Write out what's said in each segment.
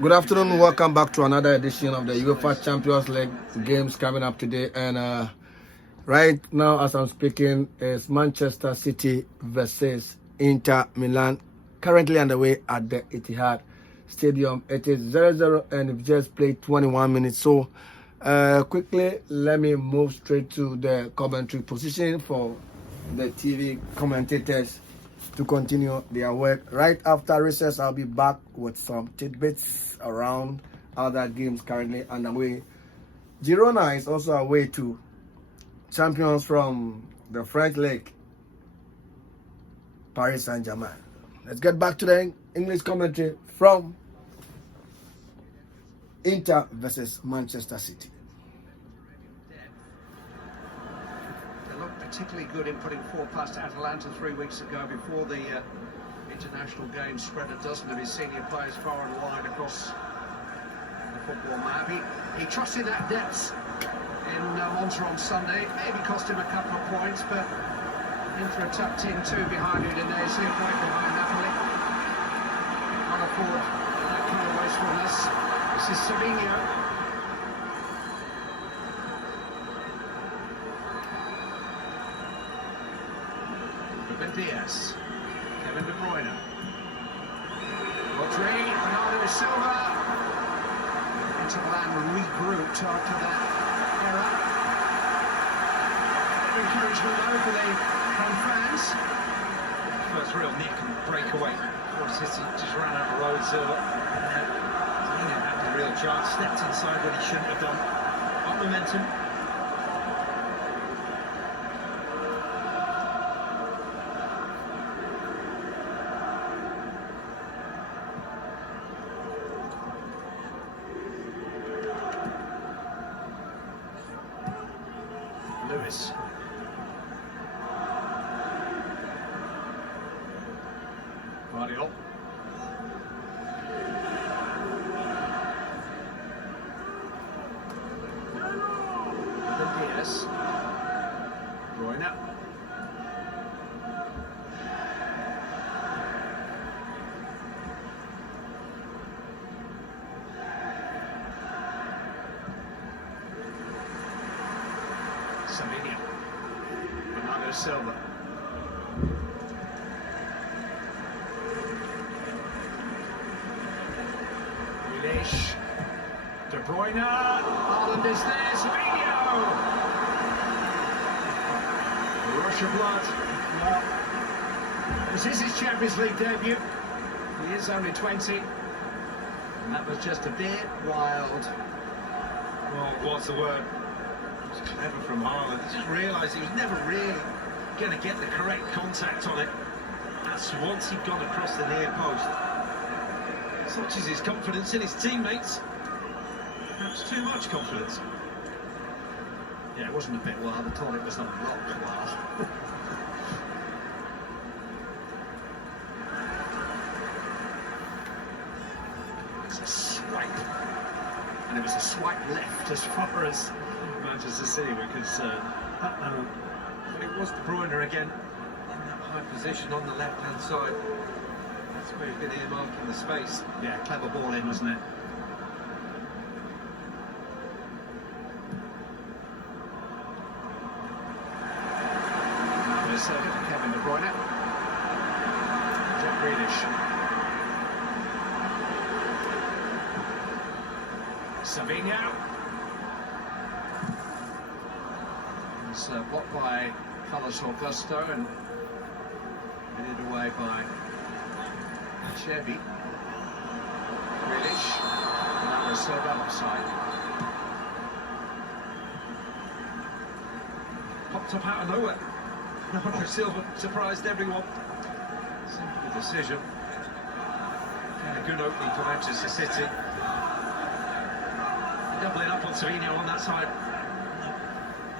Good afternoon, welcome back to another edition of the UEFA Champions League games coming up today. And right now, as I'm speaking, is Manchester City versus Inter Milan, currently underway at the ETIHAD Stadium. It is 0-0 and we've just played 21 minutes. So quickly, let me move straight to the commentary position for the TV commentators to continue their work. Right after recess, I'll be back with some tidbits around other games currently underway. Girona is also away to champions from the French league, Paris Saint-Germain. Let's get back to the English commentary from Inter versus Manchester City. Particularly good in putting 4 past Atalanta 3 weeks ago before the international games spread a dozen of his senior players far and wide across the football map. He trusted that depth in Monza on Sunday. Maybe cost him a couple of points, but Inter tucked in 2 behind Udinese, right behind Napoli. Can't afford that kind of wastefulness. This is Savinho. Diaz, Kevin De Bruyne, Rodri, Bernardo Silva. Inter Milan regrouped after that error. Encouragement though for the home fans. First real nick and breakaway. City just ran out of road. Silva had the real chance, stepped inside when he shouldn't have done. Up momentum. Lewis. Guardiola. Diaz. Bruyne. Savinho, Bernardo Silva, Grealish, De Bruyne, Haaland is there, Savinho! A rush of blood. Well, this is his Champions League debut. He is only 20, and that was just a bit wild. Well, what's the word? It was clever from Haaland. He just realised he was never really going to get the correct contact on it. That's once he'd gone across the near post. Such is his confidence in his teammates. Perhaps too much confidence. Yeah, it wasn't a bit wild at all, it was a lot wild. It's a swipe. And it was a swipe left as far as Manchester City were concerned. But it was De Bruyne again in that high position on the left-hand side. That's where he's been earmarking the space. Yeah, clever ball in, wasn't it? Now there's Kevin De Bruyne. Jack Grealish. Savinho. It's blocked by Carlos Augusto and headed away by Chevy. Grealish. Bernardo Silva offside. Popped up out of nowhere. Bernardo Silva surprised everyone. Simple decision. And a good opening for Manchester City. Doubling up on Savinho on that side.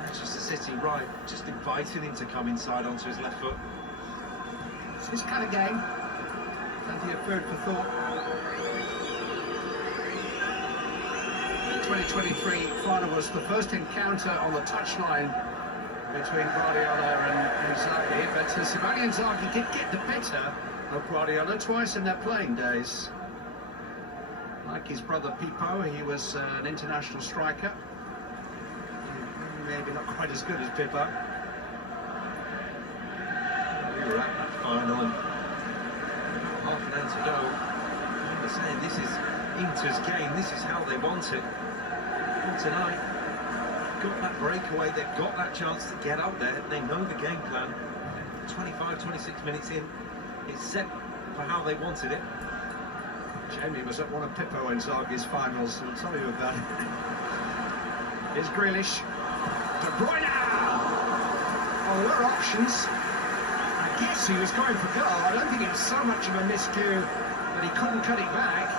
Manchester City, right, just inviting him to come inside onto his left foot. It's this kind of game. Plenty of food for thought. The 2023 final was the first encounter on the touchline between Guardiola and Inzaghi, but Simone Inzaghi did get the better of Guardiola twice in their playing days. Like his brother Pipo, he was an international striker. Maybe not quite as good as Pipo. We were at that final and half an hour to go. I was saying this is Inter's game, this is how they want it. And tonight, they've got that breakaway, they've got that chance to get out there, they know the game plan. 25, 26 minutes in, it's set for how they wanted it. Jamie was at one of Pippo Inzaghi's finals, I'll tell you about it. Here's Grealish. De Bruyne! Oh, there are options. I guess he was going for goal. I don't think it was so much of a miscue that he couldn't cut it back.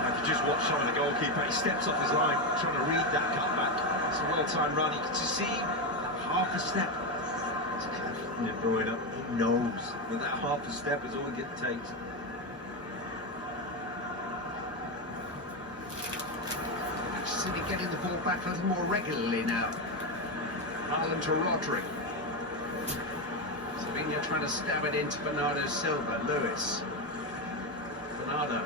I could just watch some of the goalkeeper, he steps up his line, trying to read that cutback. It's a well-timed run, you could just see that half a step. It's clever from De Bruyne, he knows that that half a step is all it takes. City getting the ball back a little more regularly now. Ireland to Rodri. Savinho trying to stab it into Bernardo Silva. Lewis. Bernardo.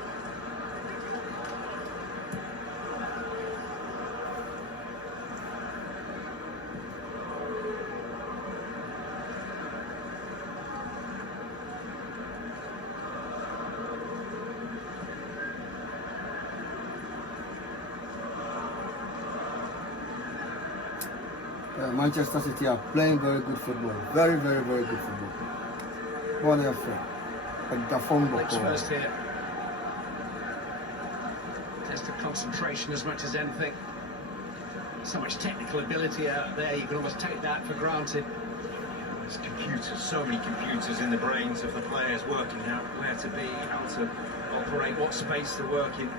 Manchester City are playing very good football. Very, very, very good football. Wonderful. The fumble. Next first here. Test of concentration as much as anything. So much technical ability out there, you can almost take that for granted. There's computers, so many computers in the brains of the players working out where to be, how to operate, what space to work in.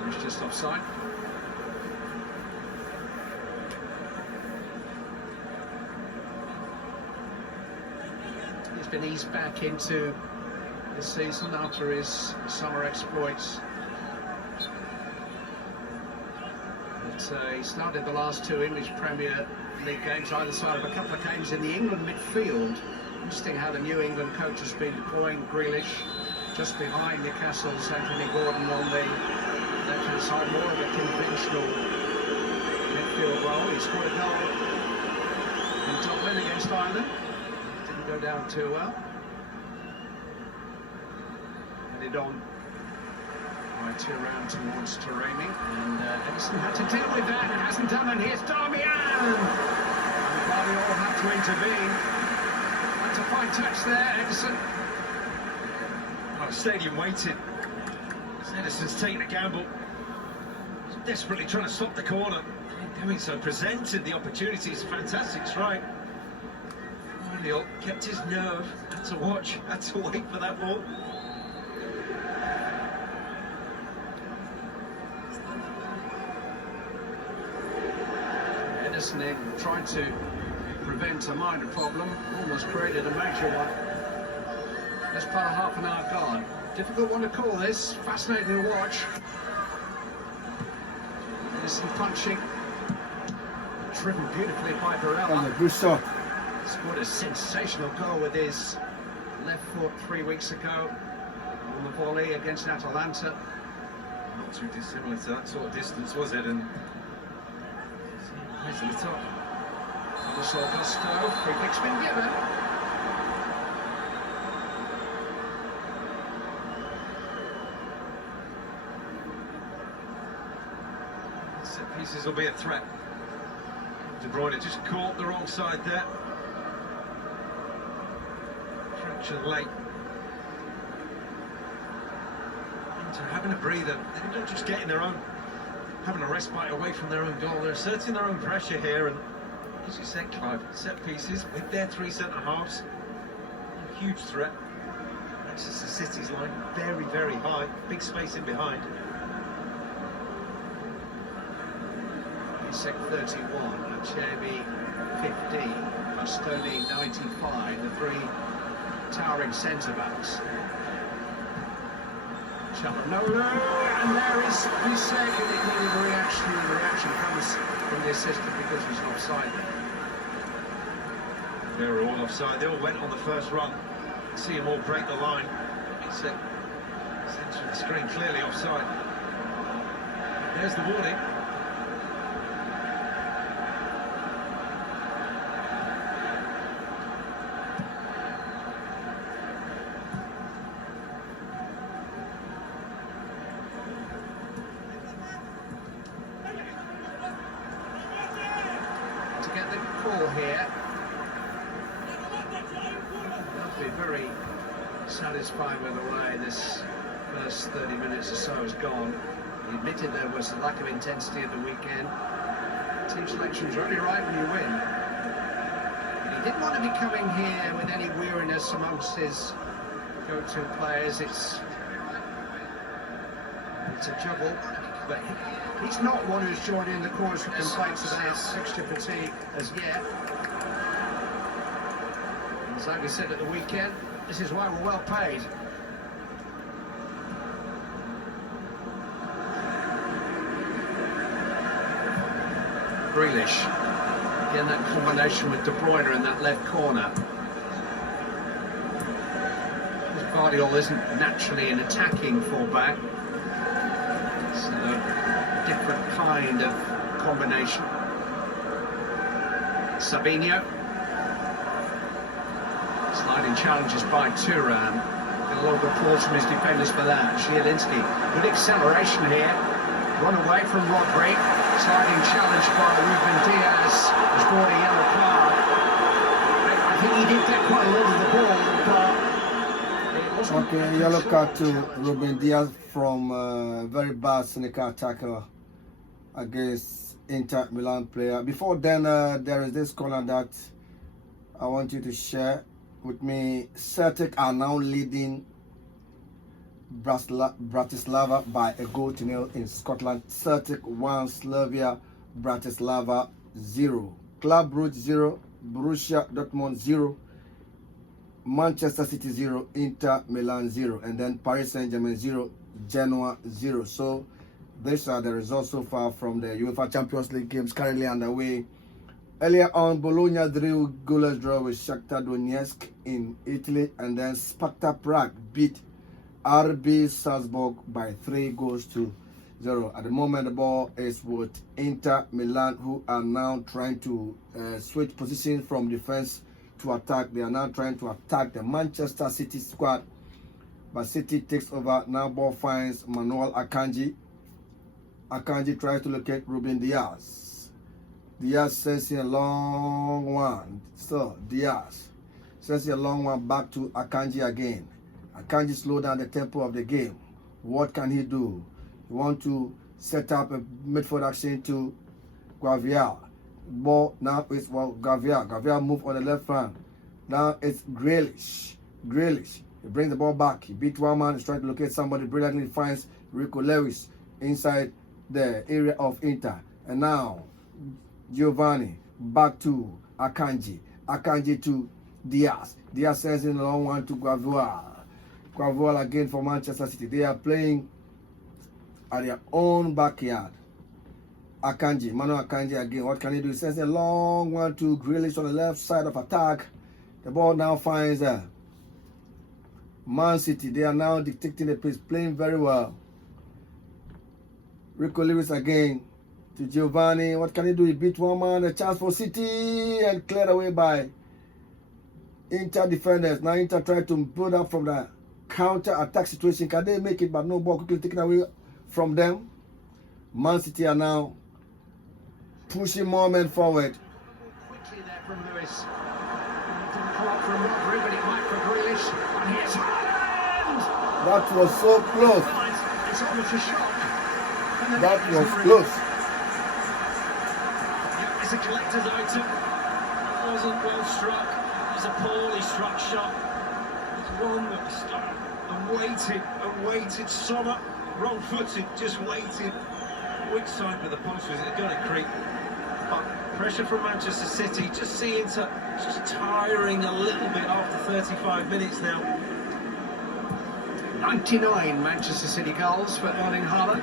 It was just offside. He's been eased back into this season after his summer exploits. But he started the last two English Premier League games either side of a couple of games in the England midfield. Interesting how the New England coach has been deploying Grealish just behind Newcastle's Anthony Gordon on the left-hand side, more of a conventional midfield role. He scored a goal in Dublin against Ireland. Didn't go down too well. Headed on right around towards Taremi, and Edison had to deal with that and hasn't done, and here's Darmian! And Guardiola had to intervene. Had to find touch there, Edison. Well, the stadium waited. Edison's taking a gamble. He's desperately trying to stop the corner. In doing so, presented the opportunity. It's a fantastic strike. Guardiola kept his nerve, had to watch, had to wait for that ball. Edison trying to prevent a minor problem, almost created a major one. Just about a half an hour gone. Difficult one to call this, fascinating to watch. Edison punching, driven beautifully by Varela. Good shot. Scored a sensational goal with his left foot 3 weeks ago on the volley against Atalanta. Not too dissimilar to that sort of distance, was it? And right at the top. Carlos Augusto, free kick's been given. Set pieces will be a threat. De Bruyne just caught the wrong side there. Fraction late. Into having a breather. They're not just getting their own, having a respite away from their own goal. They're asserting their own pressure here, and as you said, Clive, set pieces with their three centre-halves. A huge threat. Manchester City's line very, very high. Big space in behind. Isaac 31, Acerbi 15, Bastoni 95, the three towering centre-backs. Chalanoglu, and there is Isaac, and it needed a reaction, and the reaction comes from the assistant because he's offside. They were all offside. They all went on the first run. See them all break the line. It's centre of the screen, clearly offside. There's the warning. To get the call here. They'll be very satisfied with the way this first 30 minutes or so has gone. He admitted there was a lack of intensity at the weekend. Team selection's only right when you win. But he didn't want to be coming here with any weariness amongst his go-to players. It's a juggle, but he's not one who's joined in the chorus of complaints about fixture fatigue as yet. As Andy said at the weekend, this is why we're well paid. Grealish, again that combination with De Bruyne in that left corner. Guardiola isn't naturally an attacking fullback. It's a different kind of combination. Sabinho. Sliding challenges by Turan. A lot of applause from his defenders for that. Zielinski, good acceleration here. Run away from Rodri. Sliding challenge by Ruben Diaz. Has brought a yellow card. I think he did get quite a lot of the ball, but it wasn't. Okay, yellow card to Ruben Diaz from very bad cynical tackle against Inter Milan player. Before then, there is this corner that I want you to share with me. Celtic are now leading Bratislava by a goal to nil in Scotland. Celtic 1, Slavia Bratislava 0. Club Brugge 0, Borussia Dortmund 0, Manchester City 0, Inter Milan 0, and then Paris Saint-Germain 0, Genoa 0. So these are the results so far from the UEFA Champions League games currently underway. Earlier on, Bologna drew goalless draw with Shakhtar Donetsk in Italy, and then Sparta Prague beat RB Salzburg by 3-0. At the moment, the ball is with Inter Milan, who are now trying to switch positions from defense to attack. They are now trying to attack the Manchester City squad, but City takes over. Now ball finds Manuel Akanji. Akanji tries to locate Ruben Diaz. Diaz sends in a long one. So Diaz sends in a long one back to Akanji again. Akanji slow down the tempo of the game. What can he do? He wants to set up a midfield action to Gavial. Ball now is Gavial. Gavial move on the left flank. Now it's Grealish. Grealish. He brings the ball back. He beat one man. He's trying to locate somebody. Brilliantly finds Rico Lewis inside the area of Inter. And now Giovanni back to Akanji. Akanji to Diaz. Diaz sends in a long one to Gavial. Gavial again for Manchester City. They are playing at their own backyard. Akanji, Manuel Akanji again. What can he do? He sends a long one to Grealish on the left side of attack. The ball now finds Man City. They are now dictating the pace, playing very well. Rico Lewis again to Giovanni. What can he do? He beat one man. A chance for City and cleared away by Inter defenders. Now Inter try to build up from the counter-attack situation. Can they make it? But no ball quickly taken away from them. Man City are now pushing more men forward. Quickly there from Lewis. Didn't come up from Rodri, but it might for Grealish. And here's Haaland! That was so close. It's almost a shock. That was close. Yeah, it's a collector's item. It wasn't well struck. It was a poorly struck shot. It's one that was stuck and waited. Sommer, wrong-footed, just waited. Which side of the post was it? Got it creep. But pressure from Manchester City. Just seeing to just tiring a little bit after 35 minutes now. 99 Manchester City goals for Erling Haaland.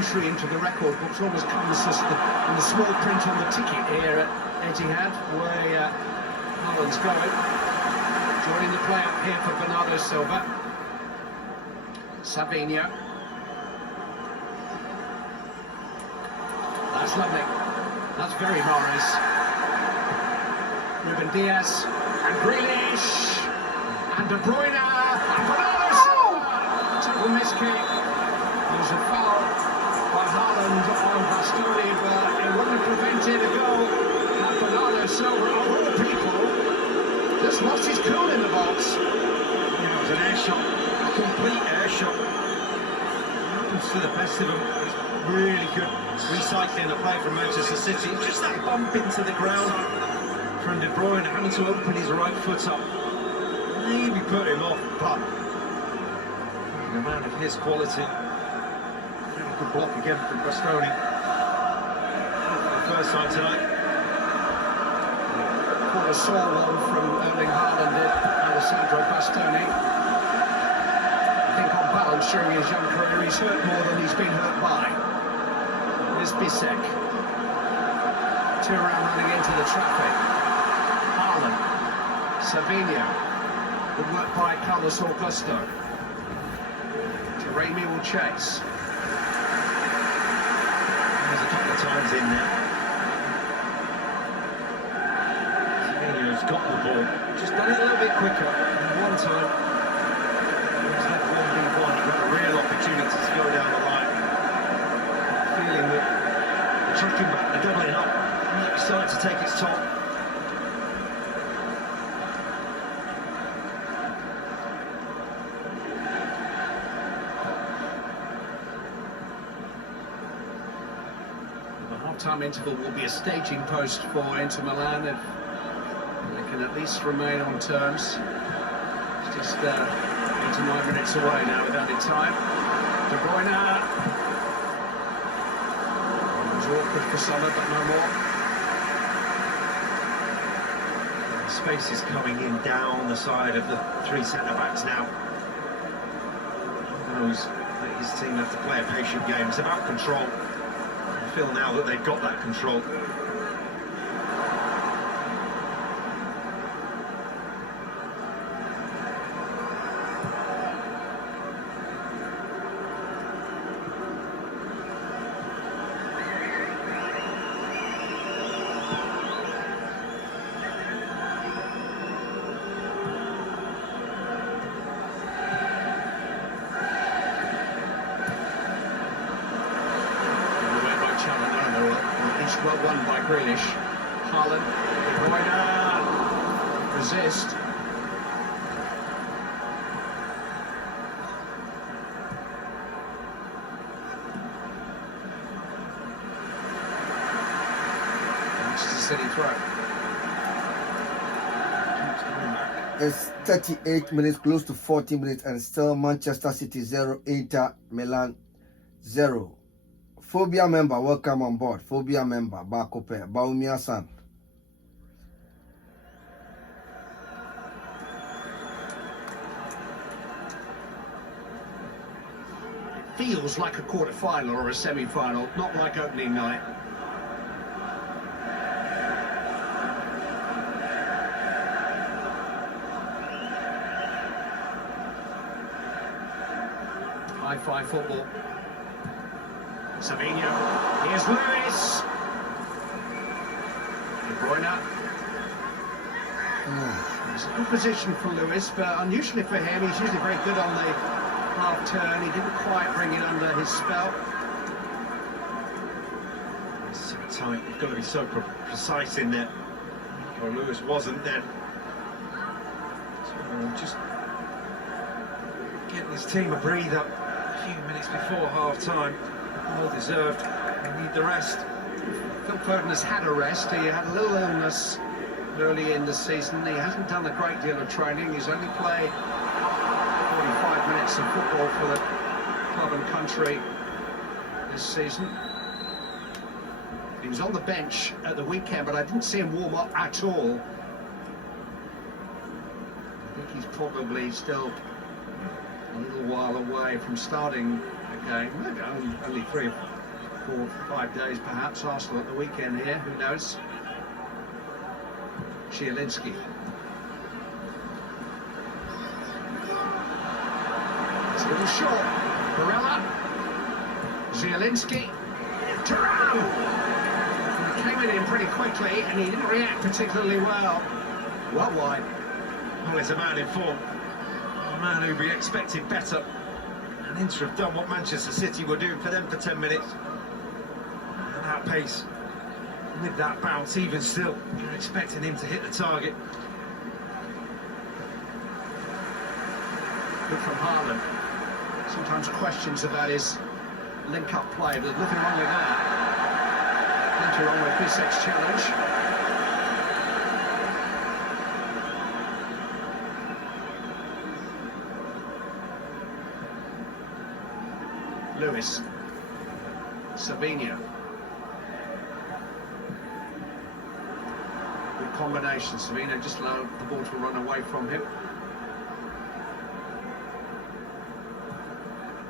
entry into the record books always comes just in the small print on the ticket here at Etihad, where Haaland's going. Joining the play up here for Bernardo Silva. Savinho. That's lovely. That's very Morris. Ruben Diaz and Grealish and De Bruyne and Bernardo Silva. Total miss kick. There's a foul by Haaland on Bastoni, but it wouldn't have prevented a goal. And Bernardo Silva, of all people, just lost his cool in the box. Yeah, it was an air shot, a complete air shot. Happens to the best of them. It's really good recycling the play from Manchester City. Just that bump into the ground from De Bruyne, having to open his right foot up. Maybe put him off, but a man of his quality. Really good block again from Bastoni. For the first time tonight. What a sore one from Erling Haaland did, Alessandro Bastoni. I think on balance, during his young career, he's hurt more than he's been hurt by. Here's Bisek. Two around running into the traffic. Haaland. Savinho. Good work by Carlos Augusto. Taremi will chase. There's a couple of times in there. Savinho's got the ball. Just done it a little bit quicker. And one time, he was left 1v1. He got a real opportunity to go down the line. Feeling that the tracking back, the doubling up, might be starting to take its toll. The half-time interval will be a staging post for Inter Milan if they can at least remain on terms. It's just 8 to 9 minutes away now with added time. De Bruyne. Awkward for Salah, but no more. The space is coming in down the side of the three centre-backs now. He knows that his team have to play a patient game. It's about control. I feel now that they've got that control. Well won by Grealish. Haaland, De Bruyne, resist. Manchester City throw. It's 38 minutes, close to 40 minutes, and still Manchester City 0, Inter Milan 0. Phobia member, welcome on board. Phobia member, Bakope, Baumia-san. It feels like a quarter-final or a semi-final, not like opening night. High-five football. Savinho, here's Lewis. De Bruyne. It's a good position for Lewis, but unusually for him, he's usually very good on the half turn. He didn't quite bring it under his spell. It's so tight, you've got to be so precise in there. Or Lewis wasn't then. So just getting his team a breather a few minutes before half time. Well deserved. They need the rest. Phil Foden has had a rest. He had a little illness early in the season. He hasn't done a great deal of training. He's only played 45 minutes of football for the club and country this season. He was on the bench at the weekend, but I didn't see him warm up at all. I think he's probably still a little while away from starting the game. Maybe only 3 or 4 or 5 days perhaps. Arsenal at the weekend here, who knows? Zielinski. It's a little short. Barella. Zielinski. Thuram! He came in pretty quickly and he didn't react particularly well. Well wide. Well, he's a man in form. A man who'd be expected better. And Inter have done what Manchester City were doing for them for 10 minutes. At that pace, with that bounce, even still, you're expecting him to hit the target. Good from Haaland. Sometimes questions about his link-up play, but there's nothing wrong with that. Plenty wrong with Bissek's challenge. Lewis. Savinho. Good combination. Savinho just allowed the ball to run away from him.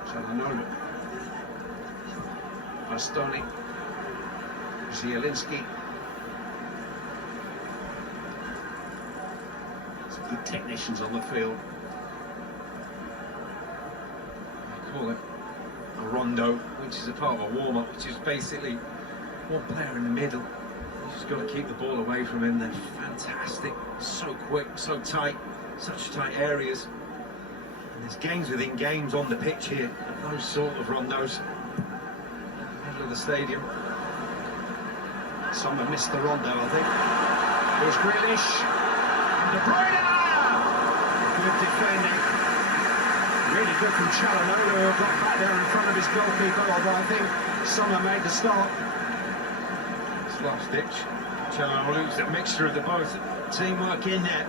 Çalhanoğlu. Bastoni. Zielinski. Some good technicians on the field. They call it a rondo, which is a part of a warm-up, which is basically one player in the middle. You just got to keep the ball away from him. They're fantastic, so quick, so tight, such tight areas. And there's games within games on the pitch here, those sort of rondos. Middle of the stadium. Some have missed the rondo, I think. Here's Grealish. De Bruyne! Good defending. Really good from Çalhanoğlu, who got back there in front of his goalkeeper, although I think Sommer made the start. It's last ditch. Çalhanoğlu, it's a mixture of the both. Teamwork in there.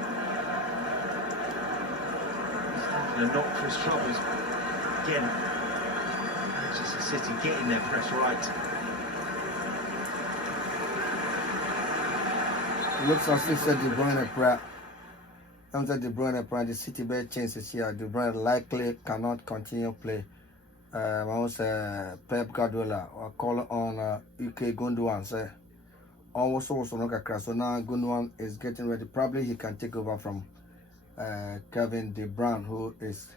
He's having a knock for his troubles. Again, Manchester City getting their press right. Looks as if De Bruyne prep. After De Bruyne prep, the City better chances here. De Bruyne likely cannot continue play. Once Pep Guardiola or call on UK Gundogan. So also no kakra. So now Gundogan is getting ready. Probably he can take over from Kevin De Bruyne, who is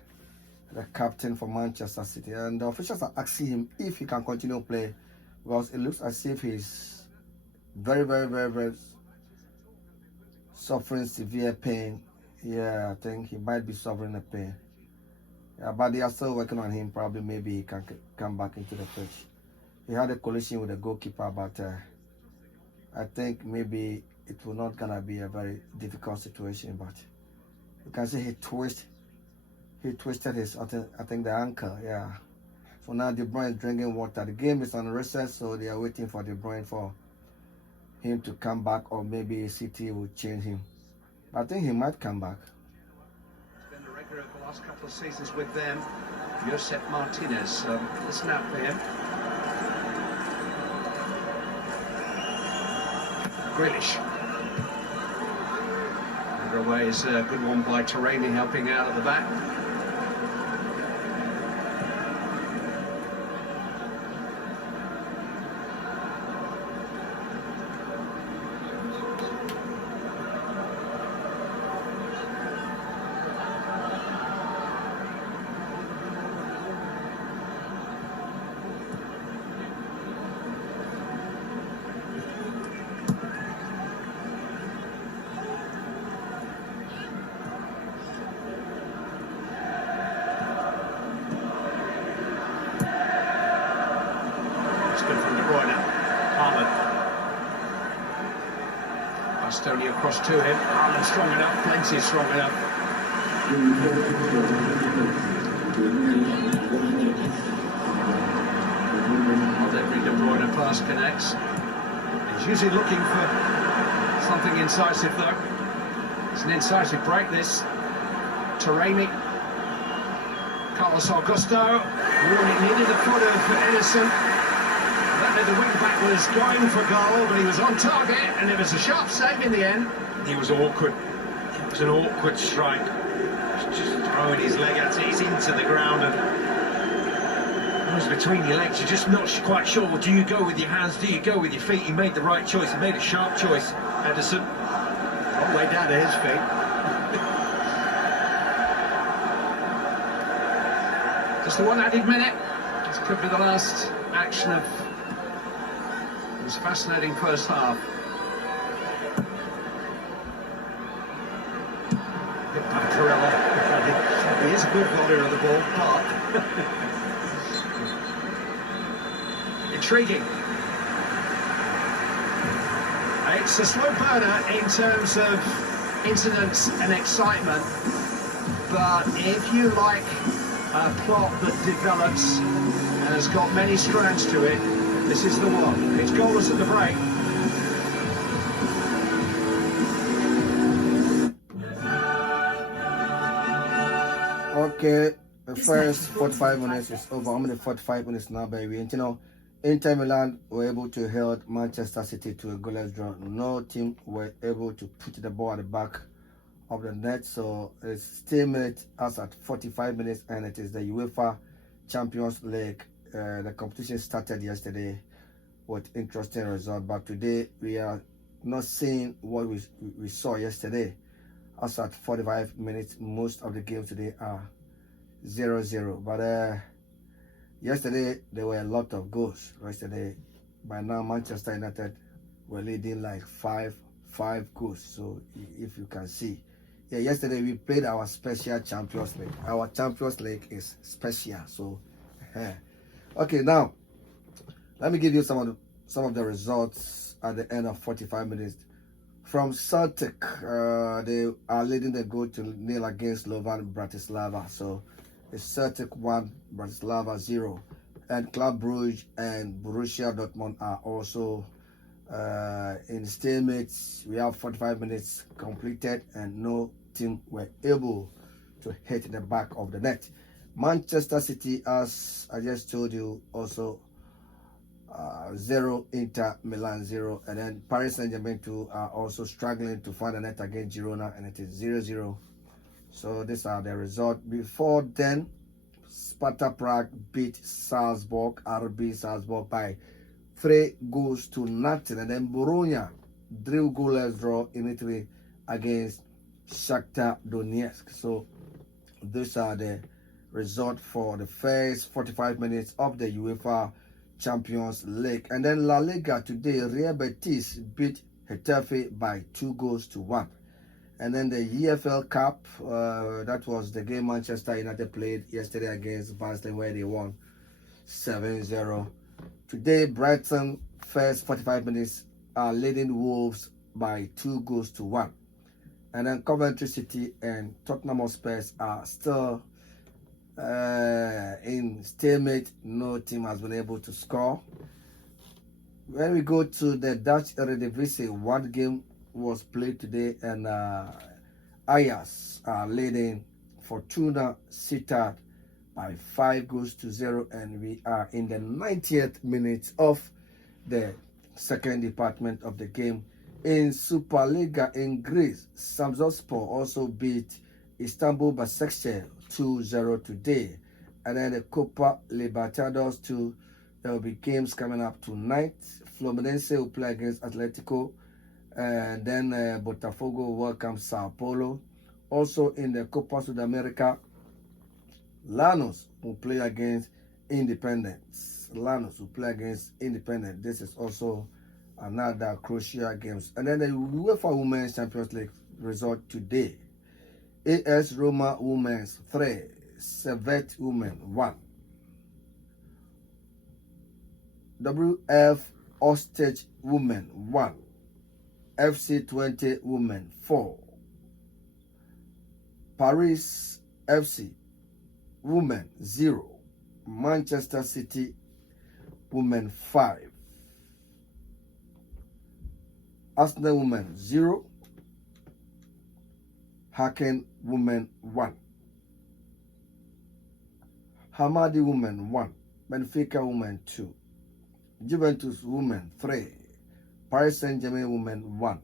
the captain for Manchester City. And the officials are asking him if he can continue play because it looks as if he's very suffering severe pain. Yeah, I think he might be suffering a pain. Yeah, but they are still working on him. Probably maybe he can come back into the pitch. He had a collision with the goalkeeper, but I think maybe it will not gonna be a very difficult situation. But you can see he twisted his, I think the ankle. Yeah. So now De Bruyne is drinking water. The game is on recess, so they are waiting for De Bruyne for him to come back, or maybe City will change him. I think he might come back. He's been a regular over the last couple of seasons with them. Josep Martinez, listen out for him. Grealish. Under away is a good one by Taremi, helping out at the back. Good from De Bruyne. Haaland. Bastoni across to him. Haaland strong enough, plenty strong enough. Not every De Bruyne pass connects. He's usually looking for something incisive though. It's an incisive break this. Taremi. Carlos Augusto. It needed the foot of Edison. The wing-back was going for goal, but he was on target, and it was a sharp save in the end. He was awkward. It was an awkward strike. Just throwing his leg at it. He's into the ground, and goes between your legs. You're just not quite sure. Do you go with your hands? Do you go with your feet? He made the right choice. He made a sharp choice, Ederson. All the way down to his feet. Just the one added minute. This could be the last action of this fascinating first half. Good by Corella. He is a good volleyer of the ball, but intriguing. It's a slow burner in terms of incidents and excitement, but if you like a plot that develops and has got many strands to it, this is the one. It's goalless at the break. Okay, the first 45 minutes is over. How many 45 minutes now, baby? And you know, Inter Milan were able to hold Manchester City to a goalless draw. No team were able to put the ball at the back of the net, so it's stalemate as at 45 minutes, and it is the UEFA Champions League. The competition started yesterday with interesting result, but today we are not seeing what we saw yesterday. As at 45 minutes, most of the games today are 0-0. But yesterday there were a lot of goals. Yesterday, by now Manchester United were leading like five goals. So if you can see, yeah, yesterday we played our special Champions League. Our Champions League is special. So, okay, now let me give you some of the results at the end of 45 minutes. From Celtic, they are leading the goal to nil against Slovan Bratislava. So it's Celtic 1, Bratislava 0. And Club Brugge and Borussia Dortmund are also in stalemates. We have 45 minutes completed and no team were able to hit the back of the net. Manchester City, as I just told you, also 0, Inter Milan 0, and then Paris Saint-Germain 2 are also struggling to find a net against Girona, and it is 0-0. So these are the results. Before then, Sparta Prague beat Salzburg, RB Salzburg, by 3-0, and then Bologna drew goalless draw in Italy against Shakhtar Donetsk. So these are the results for the first 45 minutes of the UEFA Champions League. And then La Liga today, Real Betis beat Getafe by 2-1. And then the EFL Cup, that was the game Manchester United played yesterday against Barcelona, where they won 7-0. Today, Brighton, first 45 minutes, are leading Wolves by 2-1. And then Coventry City and Tottenham Hotspur are still in stalemate. No team has been able to score. When we go to the Dutch Eredivisie, one game was played today, and Ajax are leading Fortuna Sittard by 5-0, and we are in the 90th minute of the second department of the game. In Superliga in Greece, Samsunspor also beat Istanbul Basaksehir 2-0 today. And then the Copa Libertadores 2, there will be games coming up tonight. Fluminense will play against Atletico, and then Botafogo will welcome Sao Paulo. Also in the Copa Sudamerica, Lanús will play against Independence. Lanús will play against Independence. This is also another crucial games. And then the UEFA Women's Champions League result today. AS Roma Women's 3, Servette Women 1. WF Ostage Women 1. FC 20 Women 4. Paris FC Women 0. Manchester City Women 5. Arsenal Women 0. Haken Women 1. Hamadi Women 1. Benfica Women 2. Juventus Women 3. Paris Saint-Germain Women 1.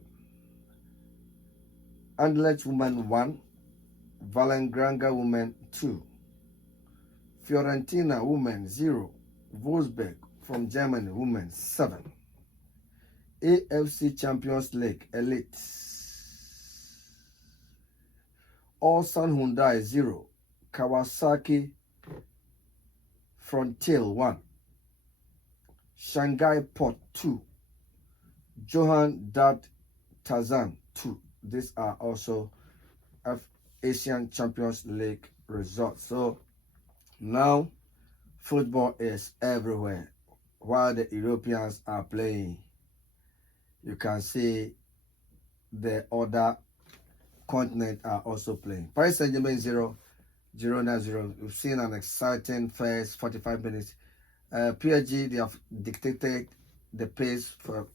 Anderlecht Women 1. Valengranga Women 2. Fiorentina Women 0. Wolfsburg from Germany, women 7. AFC Champions League Elite. Ulsan Hyundai 0. Kawasaki Frontier 1. Shanghai Port 2. Johan Dat Tazan 2. These are also Asian Champions League results. So now football is everywhere. While the Europeans are playing, you can see the other continent are also playing. Paris Saint-Germain 0, Girona 0. We've seen an exciting first 45 minutes. PSG, they have dictated the pace for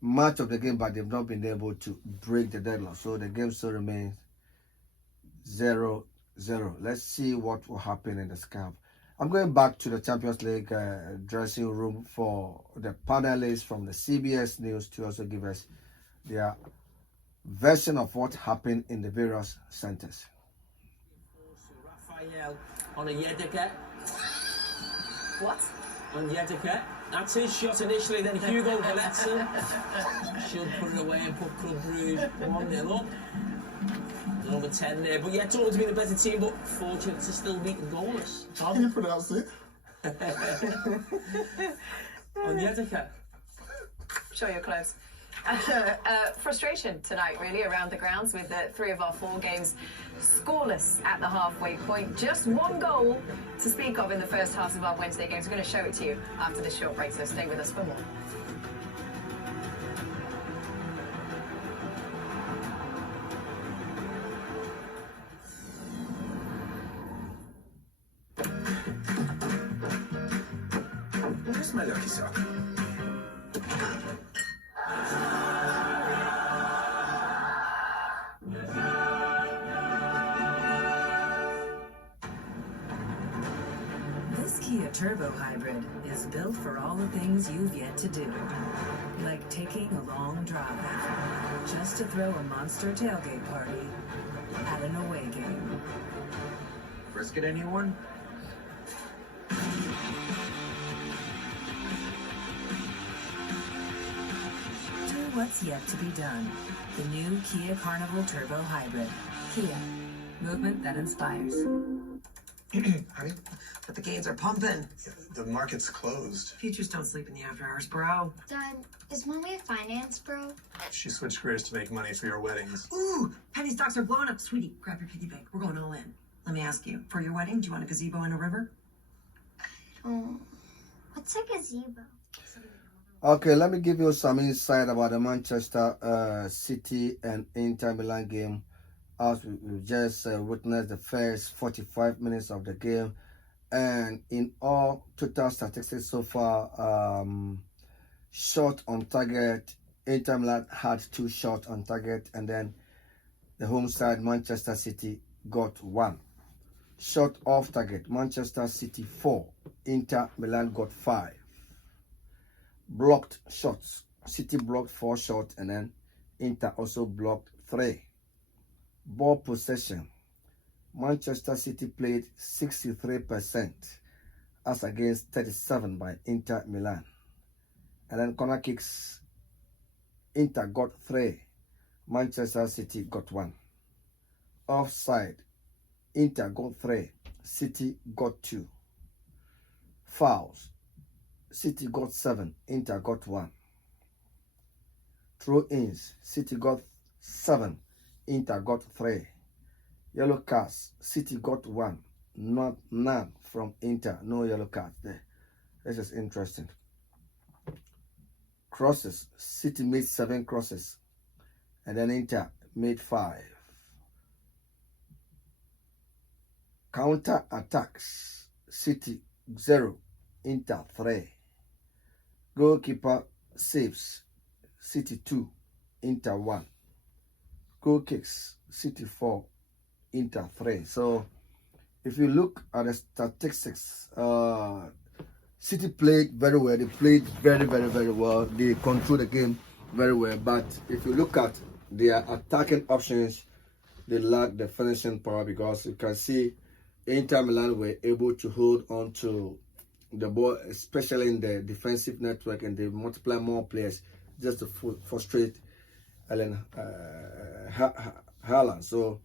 much of the game, but they've not been able to break the deadlock. So the game still remains 0-0. Let's see what will happen in the scamp. I'm going back to the Champions League dressing room for the panelists from the CBS News to also give us their version of what happened in the various centers. Raphael on a Yedeka. What? On Yedeka. That's his shot initially, then Hugo Gillespie. She'll put it away and put Club Brugge 1-0 up. Number 10 there. But yeah, Dortmund's been a better team, but fortunate to still beat goalless. How do you pronounce it? On Yedeka. Show your clothes. Frustration tonight, really, around the grounds with 3 of our 4 games scoreless at the halfway point. Just 1 goal to speak of in the first half of our Wednesday games. We're going to show it to you after this short break, so stay with us for more. Where's my lucky sock? This Kia Turbo Hybrid is built for all the things you've yet to do. Like taking a long drive, just to throw a monster tailgate party at an away game. Risk it, anyone? Do what's yet to be done. The new Kia Carnival Turbo Hybrid. Kia. Movement that inspires. Honey, But the gains are pumping. the market's closed. Futures don't sleep in the after hours, bro. Dad, is Mom a finance bro? She switched careers to make money for your weddings. Ooh, penny stocks are blowing up. Sweetie, grab your piggy bank. We're going all in. Let me ask you, for your wedding, do you want a gazebo in a river? Oh, what's a gazebo? Okay, let me give you some insight about the Manchester City and Inter Milan game. As we just witnessed the first 45 minutes of the game, and in all total statistics so far, shot on target, Inter Milan had 2 shots on target, and then the home side Manchester City got 1 shot off target. Manchester City 4, Inter Milan got 5. Blocked shots, City blocked 4 shots, and then Inter also blocked 3. Ball possession, Manchester City played 63% as against 37 by Inter Milan. And then corner kicks, Inter got 3, Manchester City got 1. Offside, Inter got 3, City got 2. Fouls, City got 7, Inter got 1. Throw-ins, City got 7, Inter got 3. Yellow cards, City got 1, none from Inter. No yellow cards there. This is interesting. Crosses, City made 7 crosses, and then Inter made 5. Counter attacks, City 0, Inter 3. Goalkeeper saves, City 2, Inter 1. Goal kicks, City 4, Inter 3. So if you look at the statistics, City played very well. They played very well. They controlled the game very well. But if you look at their attacking options, they lack the finishing power, because you can see Inter Milan were able to hold on to the ball, especially in the defensive network, and they multiply more players just to frustrate Haaland. So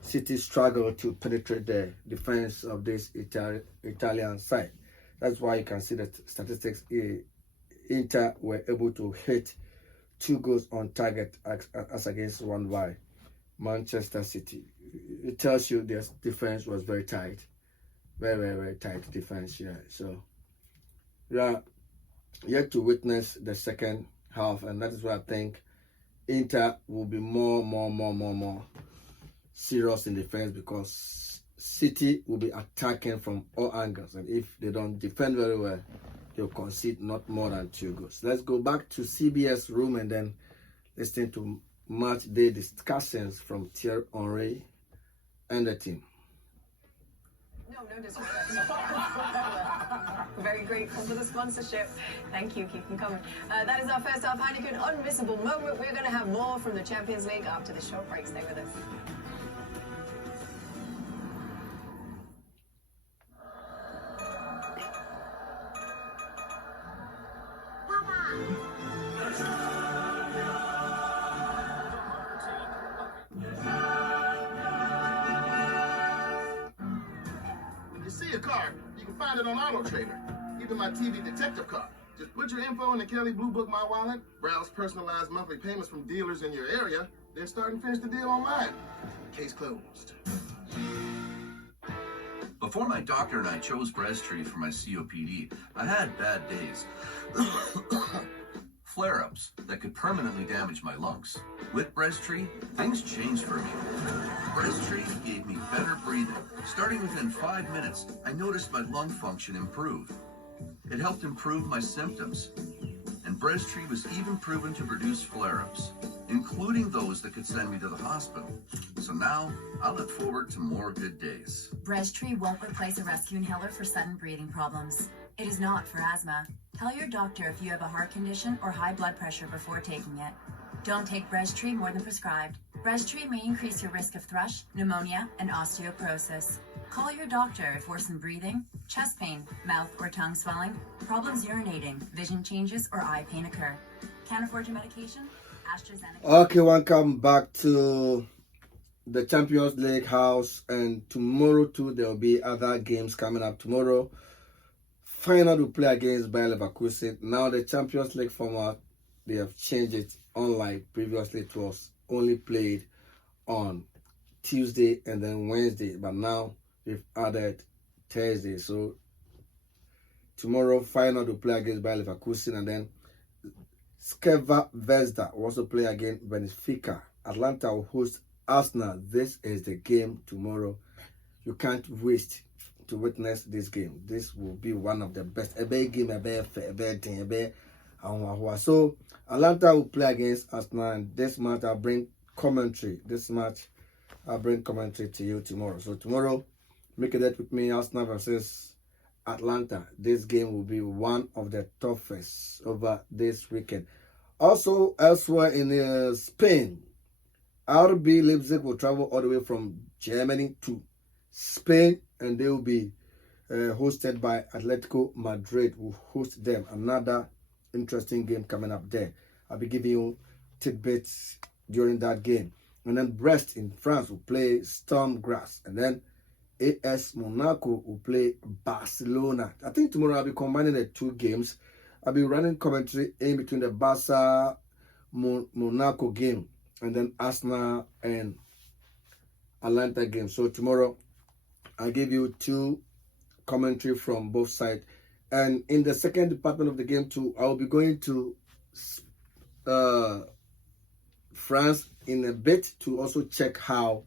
City struggle to penetrate the defense of this Italian side. That's why you can see that statistics. Inter were able to hit 2 goals on target as against 1 by Manchester City. It tells you their defense was very tight. Very tight defense, yeah. So we are yet to witness the second half, and that is why I think Inter will be more serious in defense, because City will be attacking from all angles, and if they don't defend very well, they'll concede not more than 2 goals. Let's go back to CBS room and then listen to match day discussions from Thierry Henry and the team. No disrespect. Very grateful for the sponsorship. Thank you. Keep them coming. That is our first half Heineken unmissable moment. We're going to have more from the Champions League after the short break. Stay with us. See a car, you can find it on Auto Trader. Even my TV detective car. Just put your info in the Kelly Blue Book My Wallet, browse personalized monthly payments from dealers in your area, then start and finish the deal online. Case closed. Before my doctor and I chose Breztri for my COPD, I had bad days. Flare-ups that could permanently damage my lungs. With Breztri, things changed for me. Breztri gave me better breathing. Starting within 5 minutes, I noticed my lung function improve. It helped improve my symptoms. And Breztri was even proven to reduce flare-ups, including those that could send me to the hospital. So now, I look forward to more good days. Breztri won't replace a rescue inhaler for sudden breathing problems. It is not for asthma. Tell your doctor if you have a heart condition or high blood pressure before taking it. Don't take Breztri more than prescribed. Breztri may increase your risk of thrush, pneumonia, and osteoporosis. Call your doctor if worsened breathing, chest pain, mouth or tongue swelling, problems urinating, vision changes, or eye pain occur. Can't afford your medication? AstraZeneca. Okay, welcome back to the Champions League house, and tomorrow too there will be other games coming up tomorrow. Final will play against Bayer Leverkusen. Now the Champions League format, they have changed it. Unlike previously, it was only played on Tuesday and then Wednesday, but now they've added Thursday. So tomorrow, final will play against Bayer Leverkusen, and then Skeva Vesda will also play against Benfica. Atlanta will host Arsenal. This is the game tomorrow. You can't waste to witness this game. This will be one of the best. A big game, a big thing, so Atlanta will play against Arsenal, and this match I'll bring commentary. I'll bring commentary to you tomorrow. So tomorrow, make a date with me, Arsenal versus Atlanta. This game will be one of the toughest over this weekend. Also, elsewhere in Spain, RB Leipzig will travel all the way from Germany to Spain, and they will be hosted by Atletico Madrid, who host them. Another interesting game coming up there. I'll be giving you tidbits during that game. And then Brest in France will play Stormgrass, and then AS Monaco will play Barcelona. I think tomorrow I'll be combining the 2 games. I'll be running commentary in between the Barca Monaco game and then Arsenal and Atlanta game. So tomorrow I'll give you 2 commentary from both sides. And in the second department of the game too, I'll be going to France in a bit to also check how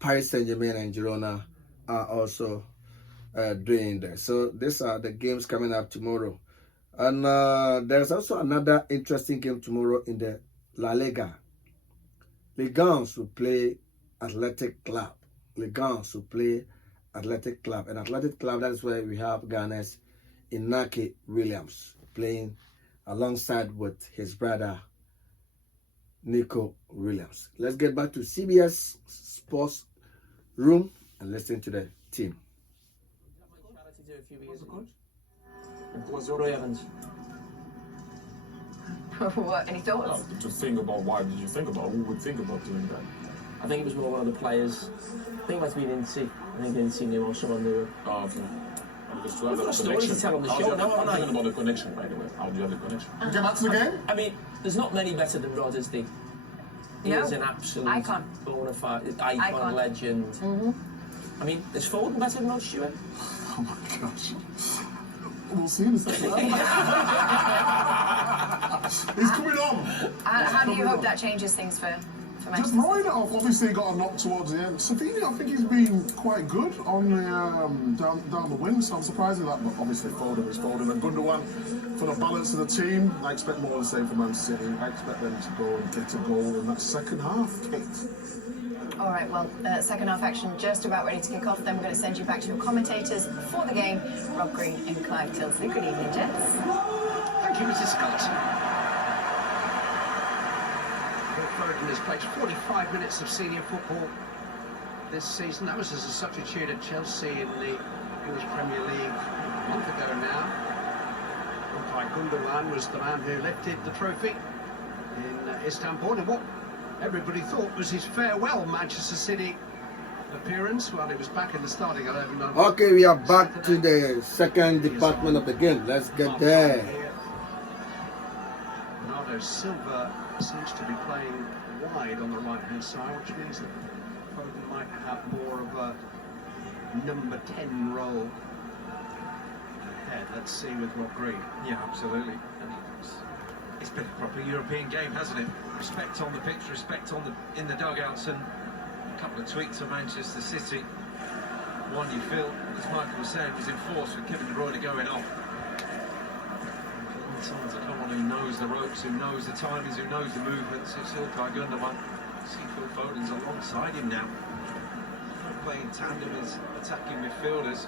Paris Saint-Germain and Girona are also doing there. So these are the games coming up tomorrow. And there's also another interesting game tomorrow in the La Liga. Legans will play Athletic Club. Legans will play Athletic Club. And Athletic Club, that is where we have Ghana's Inaki Williams playing alongside with his brother Nico Williams. Let's get back to CBS Sports Room and listen to the team. What's the coach? Roy Evans. What? Any thoughts? Just think about why did you think about? Who would think about doing that? I think it was more one of the players. I think it might have been Incy. I think Incy knew or someone knew. Oh, okay. Just to We've have got a a story connection. to tell on the How's show, your- no, I'm no. talking about the connection, by the way. How do you have the connection? Okay, back to the game. I mean, there's not many better than Rod, is there? He No. is an absolute Icon. bona fide icon, legend. Mm-hmm. I mean, is Foden better than Rod Stewart? Oh my gosh. We'll see in a second. He's coming on. How do you hope that changes things for Just Manchester? rolling it off. Obviously, got a knock towards the end. Savini, I think he's been quite good on the down the wing, so I'm surprised at that. But obviously, Foden is Foden, and Gundogan for the balance of the team. I expect more of the same for Man City. I expect them to go and get a goal in that second half. Kate. All right, well, second half action just about ready to kick off. Then we're going to send you back to your commentators for the game, Rob Green and Clive Tilsley. Good evening, gents. Thank you, Mrs. Scott. Phil Foden has played 45 minutes of senior football this season. That was as a substitute at Chelsea in the English Premier League a month ago now. Ilkay Gundogan was the man who lifted the trophy in Istanbul. And what everybody thought was his farewell Manchester City appearance. Well, he was back in the starting 11. Okay, we are back to the second department of the game. Let's get there. Bernardo Silva seems to be playing wide on the right-hand side, which means that Foden might have more of a number 10 role ahead. Let's see with Rob Green. Yeah, absolutely. And it's been a proper European game, hasn't it? Respect on the pitch, respect in the dugouts, and a couple of tweaks of Manchester City. One you feel, as Michael was saying, was enforced with Kevin De Bruyne going off. Someone to come on who knows the ropes, who knows the timings, who knows the movements. It's Ilkay Gundogan. See Phil Foden's alongside him now. Playing in tandem as attacking midfielders.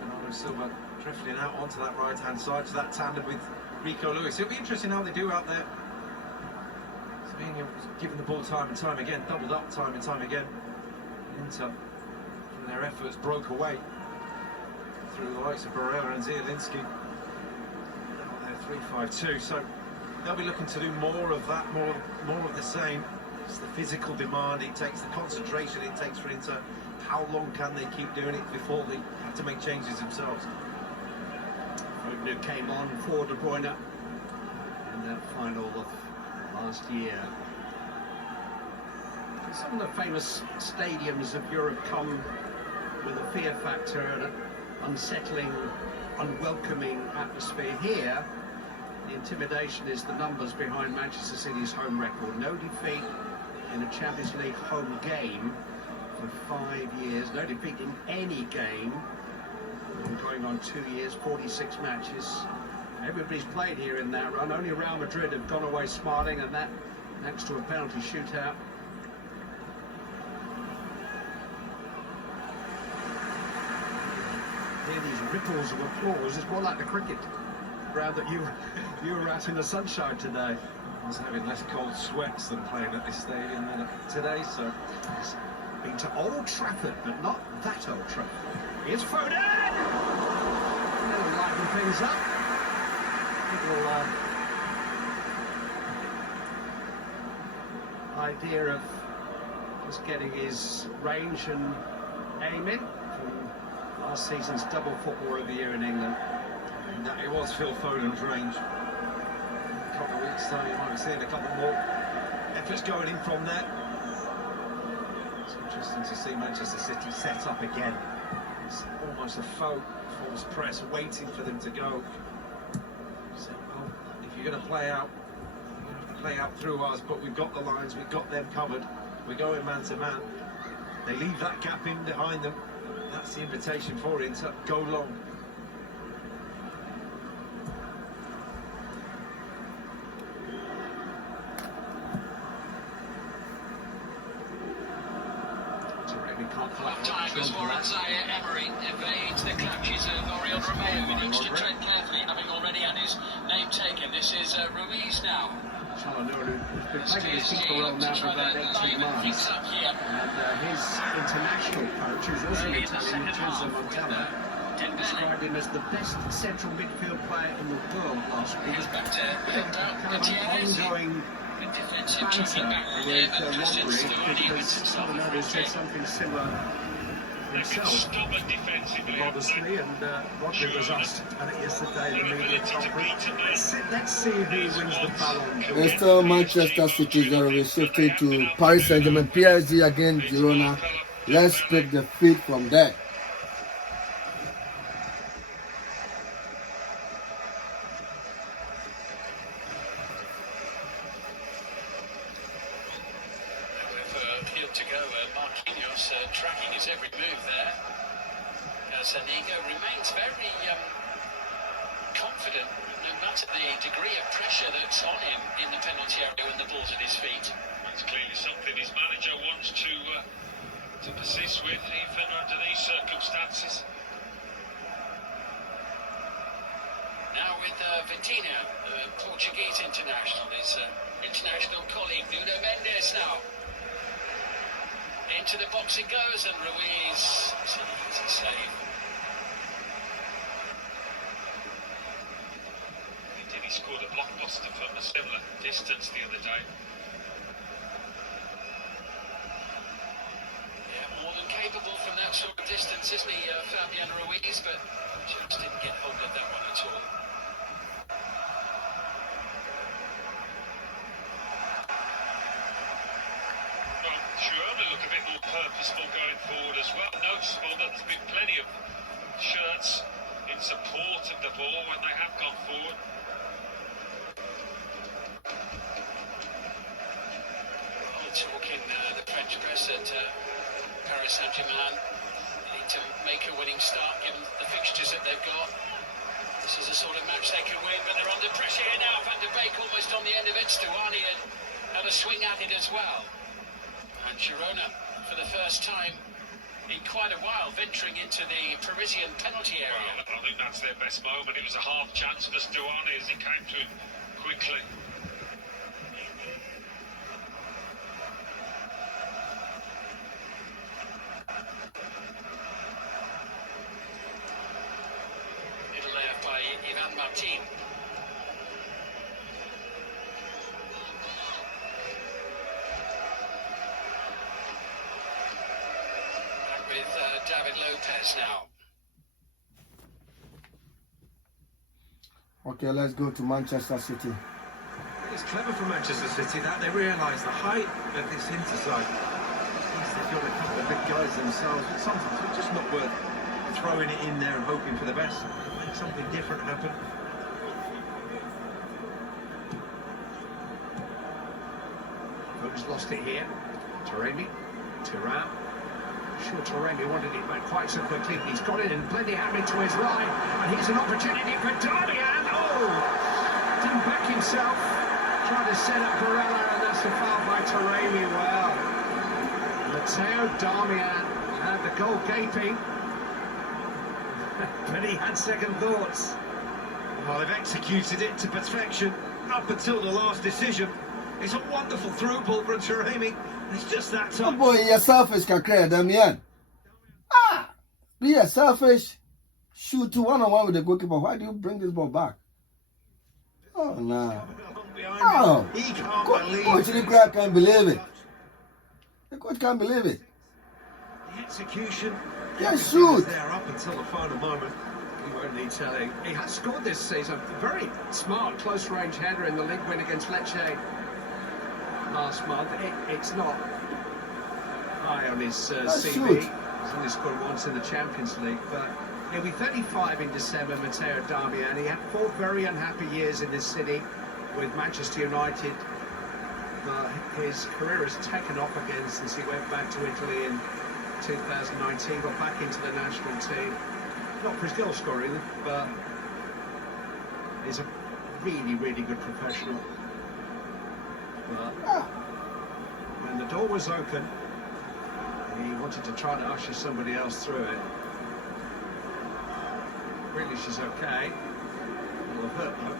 Bernardo Silva drifting out onto that right-hand side to that tandem with Rico Lewis. It'll be interesting how they do out there. Savini given the ball time and time again, doubled up time and time again. Inter, from their efforts, broke away through the likes of Barrera and Zielinski. 3-5-2, so they'll be looking to do more of that, more of the same. It's the physical demand it takes, the concentration it takes for Inter. How long can they keep doing it before they have to make changes themselves? Foden came on for De Bruyne in that final of last year. Some of the famous stadiums of Europe come with a fear factor and an unsettling, unwelcoming atmosphere. Here, the intimidation is the numbers behind Manchester City's home record. No defeat in a Champions League home game for 5 years. No defeat in any game. We're going on 2 years, 46 matches. Everybody's played here in that run. Only Real Madrid have gone away smiling, and that thanks to a penalty shootout. Hear these ripples of applause. It's more like the cricket ground that you were at in the sunshine today. I was having less cold sweats than playing at this stadium today, so It's been to Old Trafford, but not that Old Trafford. Here's Foden! They'll liven things up. Little idea of just getting his range and aim in from last season's double football of the year in England. and it was Phil Foden's range. A couple of weeks' time, you might be seeing a couple more efforts going in from there. It's interesting to see Manchester City set up again. It's almost a false press, waiting for them to go. So, well, if you're going to play out, you have to play out through us, but we've got the lines, we've got them covered. We're going man to man. They leave that gap in behind them. That's the invitation for it to go long. Time as Zaire Emery evades the clutches of Oriol Romeo. He needs to tread carefully, having already had his name taken. This is Ruiz now. Chalanulu has been playing his keeper role now for about 18 months. And his international coach, who's also Italian, Vincenzo Montella, described him as the best central midfield player in the world last week. Ongoing banter with Rodri, because some of others said something similar himself. Modestly, and Rodri was asked at it yesterday in the media conference. Let's see who wins the Ballon d'Or. It's still Manchester City 0. We're shifting to Paris Saint-Germain. PSG against Girona. Let's pick the feed from there. To go, Marquinhos tracking his every move there. Zaniga remains very confident, no matter the degree of pressure that's on him in the penalty area when the ball's at his feet. That's clearly something his manager wants to persist with, even under these circumstances. Now with Vitinha, the Portuguese international, his international colleague Nuno Mendes now. Into the box it goes, and Ruiz, it's an easy save. He scored a blockbuster from a similar distance the other day. Yeah, more than capable from that sort of distance, isn't he, Fabian Ruiz, but just didn't get hold of that one at all. Girona look a bit more purposeful going forward as well. Noticeable that there's been plenty of shirts in support of the ball when they have gone forward. Talking the French press at Paris Saint-Germain need to make a winning start given the fixtures that they've got. This is the sort of match they can win, but they're under pressure here now. Van de Beek almost on the end of it. Stuani had a swing at it as well. And Girona, for the first time in quite a while, venturing into the Parisian penalty area. Well, I think that's their best moment. It was a half chance for Stuani as he came to it quickly. Little left by Ivan Martin. With David Lopez now. Okay, let's go to Manchester City. It's clever for Manchester City that they realise the height of this interside. They've got a couple of big guys themselves, but sometimes it's just not worth throwing it in there and hoping for the best. Make something different happen. Who's lost it here? Taremi, Thuram. Sure, Taremi wanted it back quite so quickly. He's got it and plenty happening to his right. And here's an opportunity for Darmian. Oh! Didn't back himself. Tried to set up Barella, and that's the foul by Taremi. Well, Matteo Darmian had the goal gaping. But he had second thoughts. Well, they've executed it to perfection up until the last decision. It's a wonderful through ball from Taremi. It's just that Oh touch. boy, you're selfish, Kakre, Damian. Ah! Be a selfish. Shoot to one-on-one with the goalkeeper. Why do you bring this ball back? Oh, no. Oh! He can't Coach believe can't believe it. The coach can't believe it. the execution. Yeah, Everything was shoot. there up until the final moment. He won't need telling. He has scored this season. A very smart close-range header in the league win against Lecce last month. It's not high on his CV. He's only scored once in the Champions League, but he'll be 35 in December, Matteo Darmian. He had 4 very unhappy years in this city with Manchester United. His career has taken off again since he went back to Italy in 2019, got back into the national team. Not for his goal scoring, but he's a really, really good professional. But when the door was open, he wanted to try to usher somebody else through it. Grealish is okay. A little hurt though.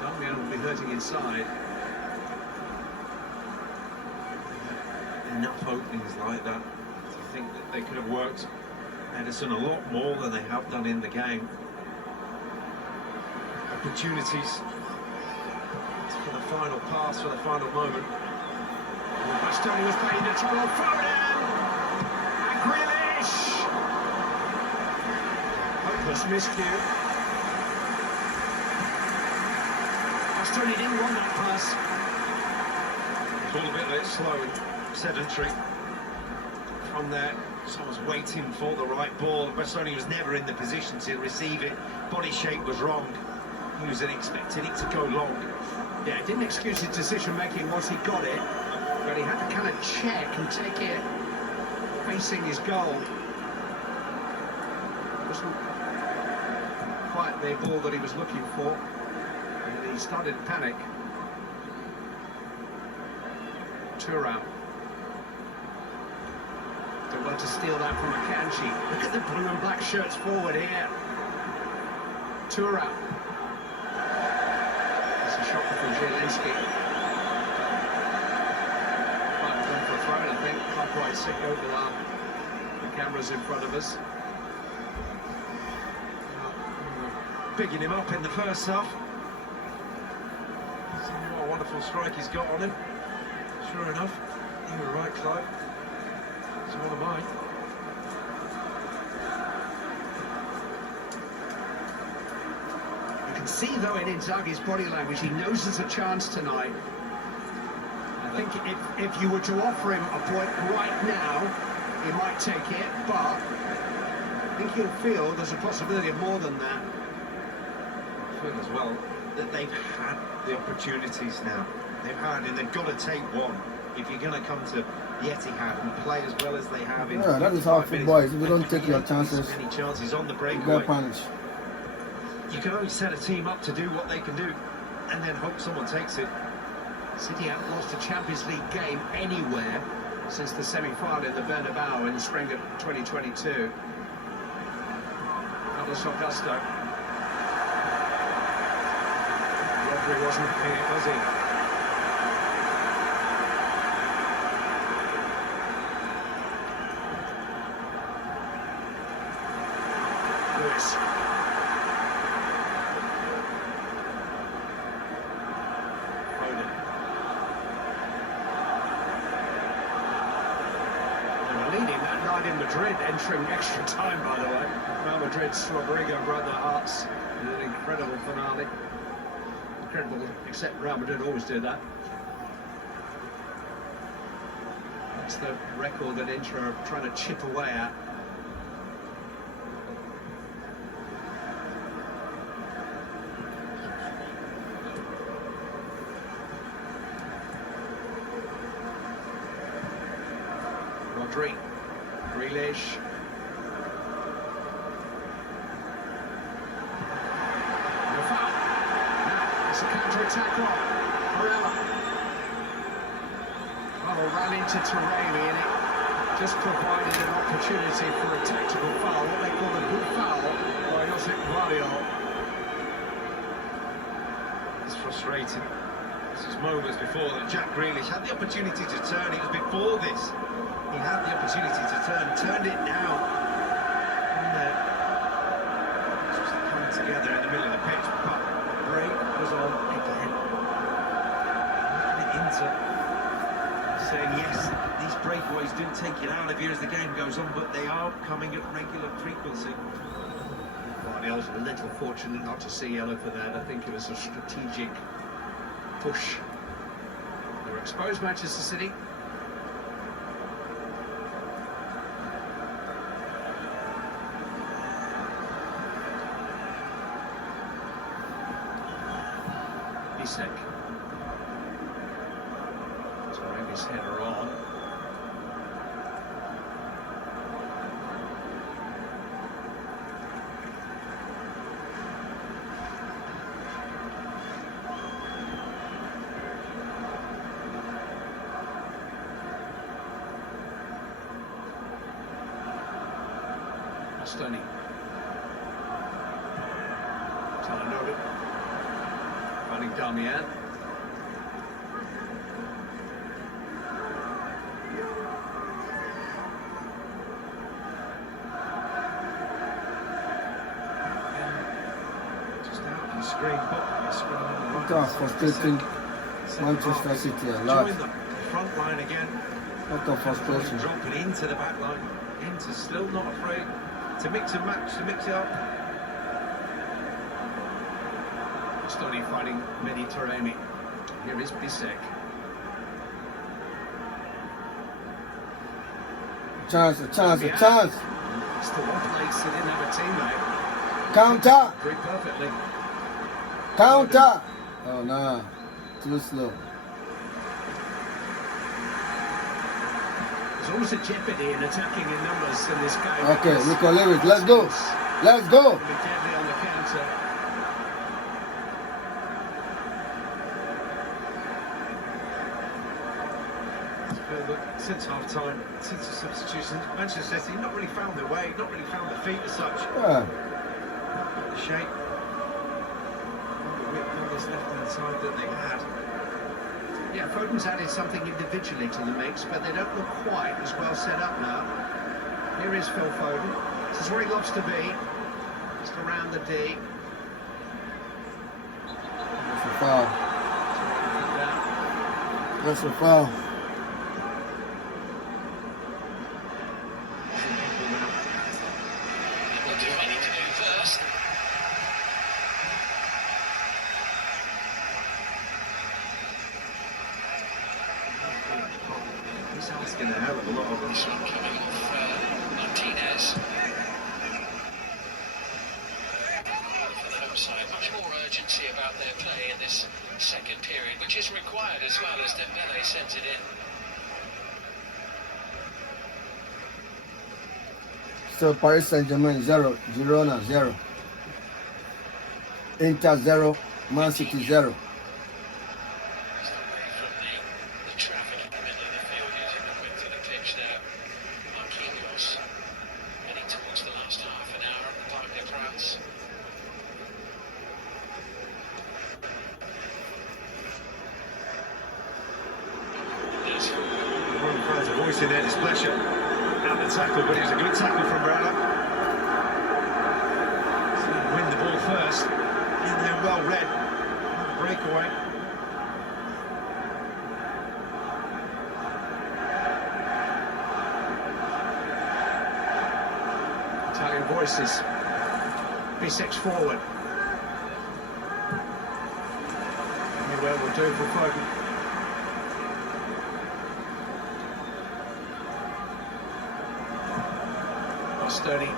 Darmian will be hurting inside. Enough openings like that to think that they could have worked Edison a lot more than they have done in the game. Opportunities for the final pass, for the final moment. Bastoni was playing the tunnel, Foden! And Grealish! Hopeless miscue. Bastoni didn't want that pass. It's all a bit slow and sedentary. From there, someone's waiting for the right ball. Bastoni was never in the position to receive it. Body shape was wrong. He was expecting it to go long. Yeah, it didn't excuse his decision-making once he got it, but he had to kind of check and take it facing his goal. Wasn't quite the ball that he was looking for, and he started to panic. Thuram. Don't want to steal that from Akanji. Look at the blue and black shirts forward here. Thuram. That's a shot from Zielinski. Might have gone for a throw in, I think. Can't quite see over the cameras in front of us. Bigging him up in the first half. See what a wonderful strike he's got on him. Sure enough, you were right, Clive. It's one of mine. You can see, though, in Inzaghi's body language, he knows there's a chance tonight. I think if you were to offer him a point right now, he might take it, but I think he'll feel there's a possibility of more than that. I feel as well that they've had the opportunities now. They've had, and they've got to take one. If you're going to come to the ETIHAD and play as well as they have in that is how football is. If you don't take your chances, any chances on the breakaway, you get punished. You can only set a team up to do what they can do, and then hope someone takes it. City haven't lost a Champions League game anywhere since the semi-final in the Bernabeu in the spring of 2022. Carlos Augusto. Rodri wasn't here, was he? Lewis. Foden. They were leading that night in Madrid, entering extra time, by the way. Real Madrid's Rodrigo broke their hearts in an incredible finale. Incredible, except Real Madrid always do that. That's the record that Inter are trying to chip away at. Rodri, Grealish. And a foul. Now, it's a counter-attack on. Barella. Well, ran into Taremi and it just provided an opportunity for a tactical foul, what they call a good foul by Josip Guardiola. It's frustrating. This was moments before that Jack Grealish had the opportunity to turn. It was before this. He had the opportunity to turn, turned it down. And just coming together in the middle of the pitch, but the break was on again. Inter saying yes, these breakaways do take it out of you as the game goes on, but they are coming at regular frequency. Guardiola's a little fortunate not to see yellow for that. I think it was a strategic push. They're exposed, Manchester City. Isaac. Taremi's header on. Bastoni. Talanova. Finding Damian. screen, but it's screen Look how frustrating Manchester City a lot. Join the front line again. Lot of frustration. Dropping into the back line. Into still not afraid to mix and match, to mix it up. Stoney fighting Mehdi Taremi. Here is Bisek. Chance, a chance, a chance. Still one place, he didn't have a teammate. Counter. Very perfectly. Counter. Oh, nah. Too slow. There's always a jeopardy in attacking in numbers in this game. Okay, Nico Lewis, let's go. Let's go. Be deadly on the counter. Since half time, since the substitution, Manchester City not really found their way, not really found their feet as such. Yeah. The shape, the width on this left hand side that they had. Yeah, Foden's added something individually to the mix, but they don't look quite as well set up now. Here is Phil Foden. This is where he loves to be. Just around the D. That's a foul. That's a foul. What do I need to do first? He's asking a hell of a lot of them. This one coming off Martinez. For the home side, much more urgency about their play in this second period, which is required as well as Dembele sends it in. So Paris Saint-Germain 0, Girona 0. Inter 0, Man City 0. The traffic in the middle of the field using the width of the pitch there. Marquinhos heading towards the last half an hour of the Parc des Princes. The Royal fans are voicing their displeasure at the tackle, but it was a good tackle from Brown. Win the ball first, and they're well read. Breakaway. Italian voices. Bisek's forward. Anywhere will do for Foden. Sturdy.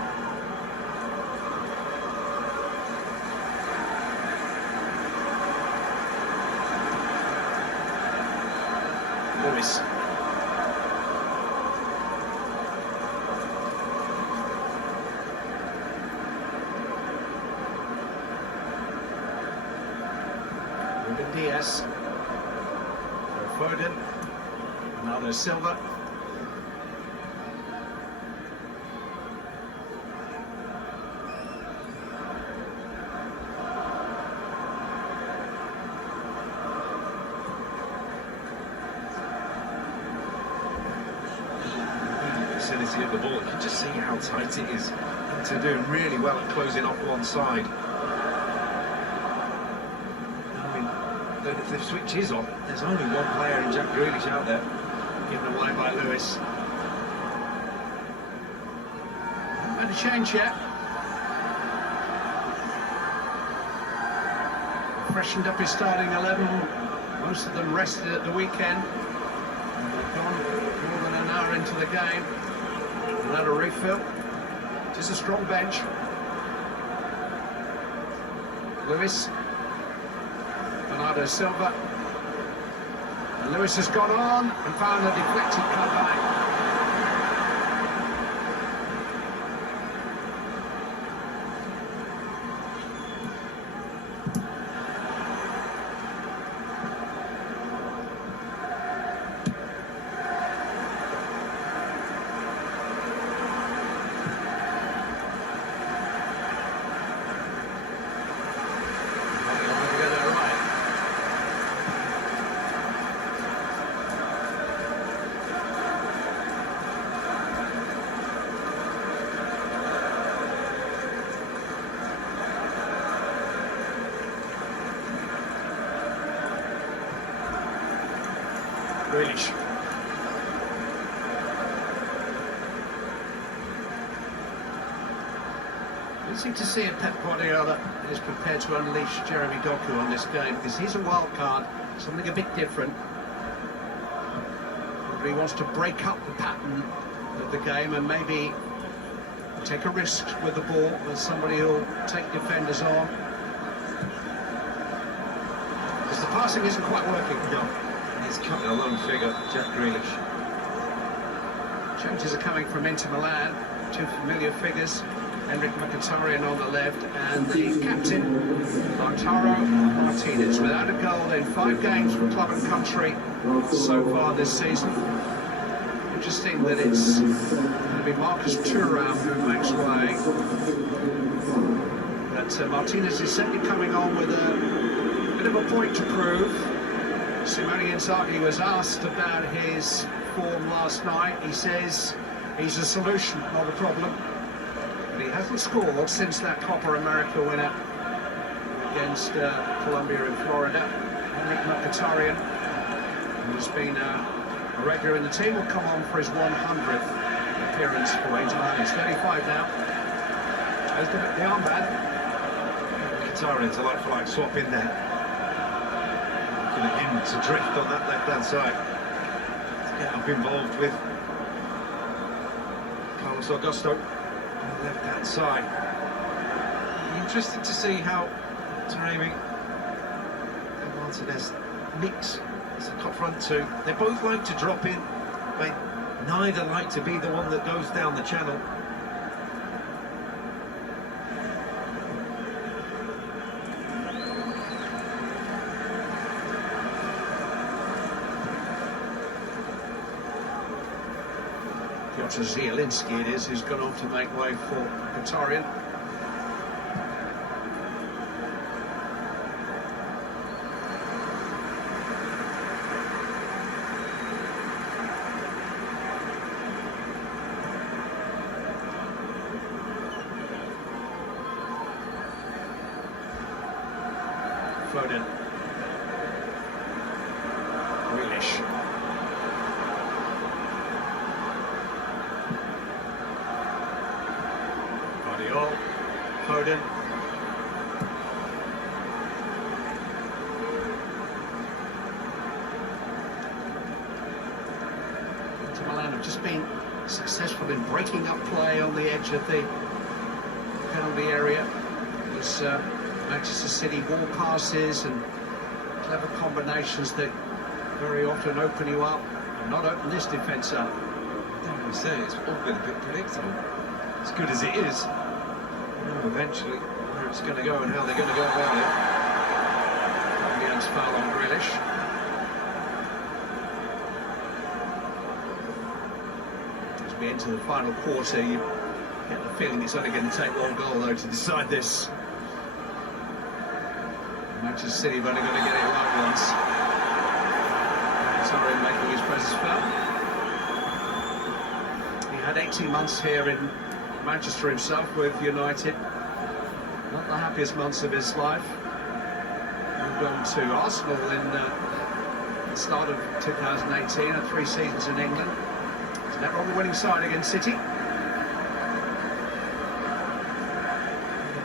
Lewis. Ruben Diaz. Foden. Bernardo Silva. Vicinity of the ball, you can just see how tight it is. They're doing really well at closing off one side. I mean, if the switch is on, there's only one player in Jack Grealish out there, given away by Lewis. And a change yet. Freshened up his starting 11. Most of them rested at the weekend. And they've gone more than an hour into the game. Another refill. Just a strong bench. Lewis. Bernardo Silva. And Lewis has gone on and found a deflected cutback. Grealish. Easy to see if Pep Guardiola is prepared to unleash Jeremy Doku on this game, because he's a wild card, something a bit different. But he wants to break up the pattern of the game and maybe take a risk with the ball with somebody who'll take defenders on. Because the passing isn't quite working. No, he's cutting a long figure, Jack Grealish. Changes are coming from Inter Milan, two familiar figures. Henrik Mkhitaryan on the left and the captain, Lautaro Martinez. Without a goal in 5 games for club and country so far this season. Interesting that it's going to be Marcus Thuram who makes way. But Martinez is certainly coming on with a bit of a point to prove. Simone Inzaghi was asked about his form last night. He says he's a solution, not a problem. He hasn't scored since that Copa America winner against Colombia in Florida. Henrik Mkhitaryan, who's been a regular in the team, will come on for his 100th appearance for Inter Milan. He's 35 now. There's the armband. Mkhitaryan's a like-for-like swap in there. Looking at him to drift on that left-hand side. To get up involved with Carlos Augusto. Left-hand side. Interesting to see how Taremi and Martinez mix as a top front two. They both like to drop in, but neither like to be the one that goes down the channel. Piotr Zielinski it is who's gone on to make way for Mkhitaryan. Foden. Grealish. Foden. Inter Milan have just been successful in breaking up play on the edge of the penalty area. There's Manchester City ball passes and clever combinations that very often open you up and not open this defence up. Like we say, it's all been a bit predictable. As good as it is. Eventually, where it's going to go and how they're going to go about it. Fabian's foul on Grealish. As we enter the final quarter, you get the feeling it's only going to take one goal, though, to decide this. Manchester City have only got to get it right once. Sorry, making his presence felt. He had 18 months here in Manchester himself with United. Not the happiest months of his life. Moved on to Arsenal in the start of 2018, and 3 seasons in England. He's never on the winning side against City. They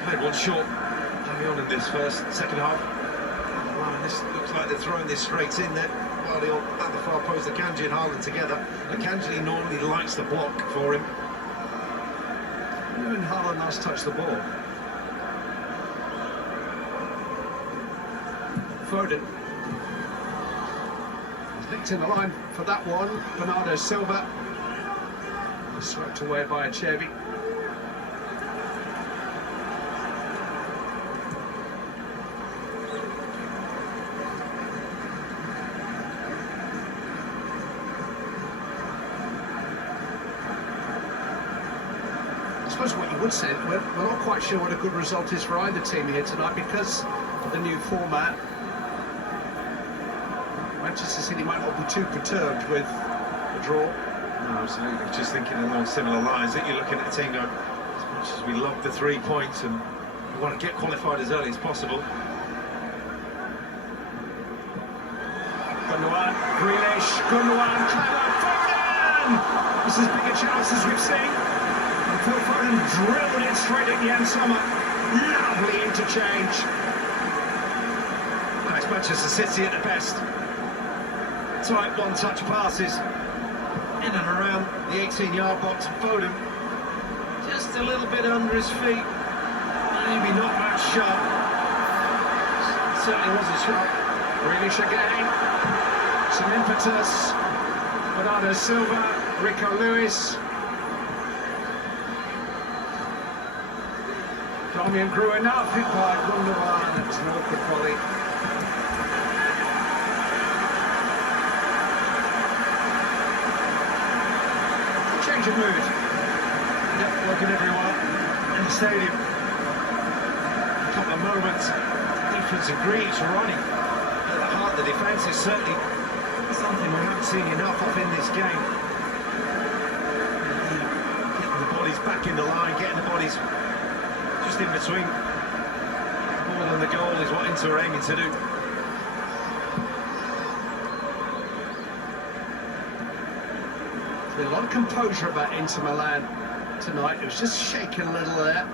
played one short early on in this second half. Wow, this looks like they're throwing this straight in there. While they're at the far post, Akanji and Haaland together. Akanji normally likes the block for him. When Haaland last touched the ball. Foden. He's linked in the line for that one. Bernardo Silva. Swept away by Acerbi. I suppose what you would say, we're not quite sure what a good result is for either team here tonight because of the new format. Manchester City might not be too perturbed with the draw. No, absolutely. Just thinking along similar lines, that you're looking at a team going, as much as we love the 3 points and we want to get qualified as early as possible. Gundogan, Grealish, Gundogan, clever, Foden! This is as big a chance as we've seen. And Phil Foden drilled it straight at Jan Sommer. Lovely interchange. That's Manchester City at the best. Tight one-touch passes in and around the 18-yard box. Foden just a little bit under his feet. Maybe not that sharp. Certainly wasn't sharp. Grealish again. Some impetus. Bernardo Silva, Rico Lewis. Damian grew enough, hit by Gundogan. It was an awkward volley. Change of mood. Yep, welcome everyone in the stadium. A couple of moments. Defense agrees, running at the heart of the defence is certainly something we haven't seen enough of in this game. Getting the bodies back in the line, getting the bodies just in between the ball and the goal is what Inter are aiming to do. There's been a lot of composure about Inter Milan tonight. It was just shaking a little there.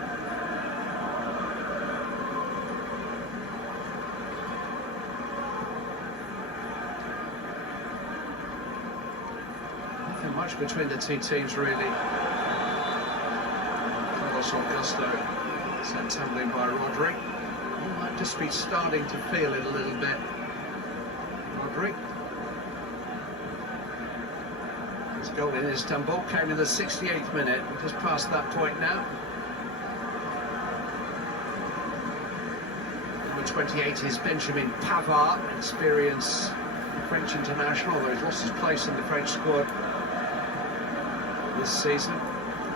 Nothing much between the two teams, really. Carlos Augusto sent tumbling by Rodri. He might just be starting to feel it a little bit. Rodri. His goal in Istanbul came in the 68th minute. We're just past that point now. Number 28 is Benjamin Pavard, experienced French international, although he's lost his place in the French squad this season.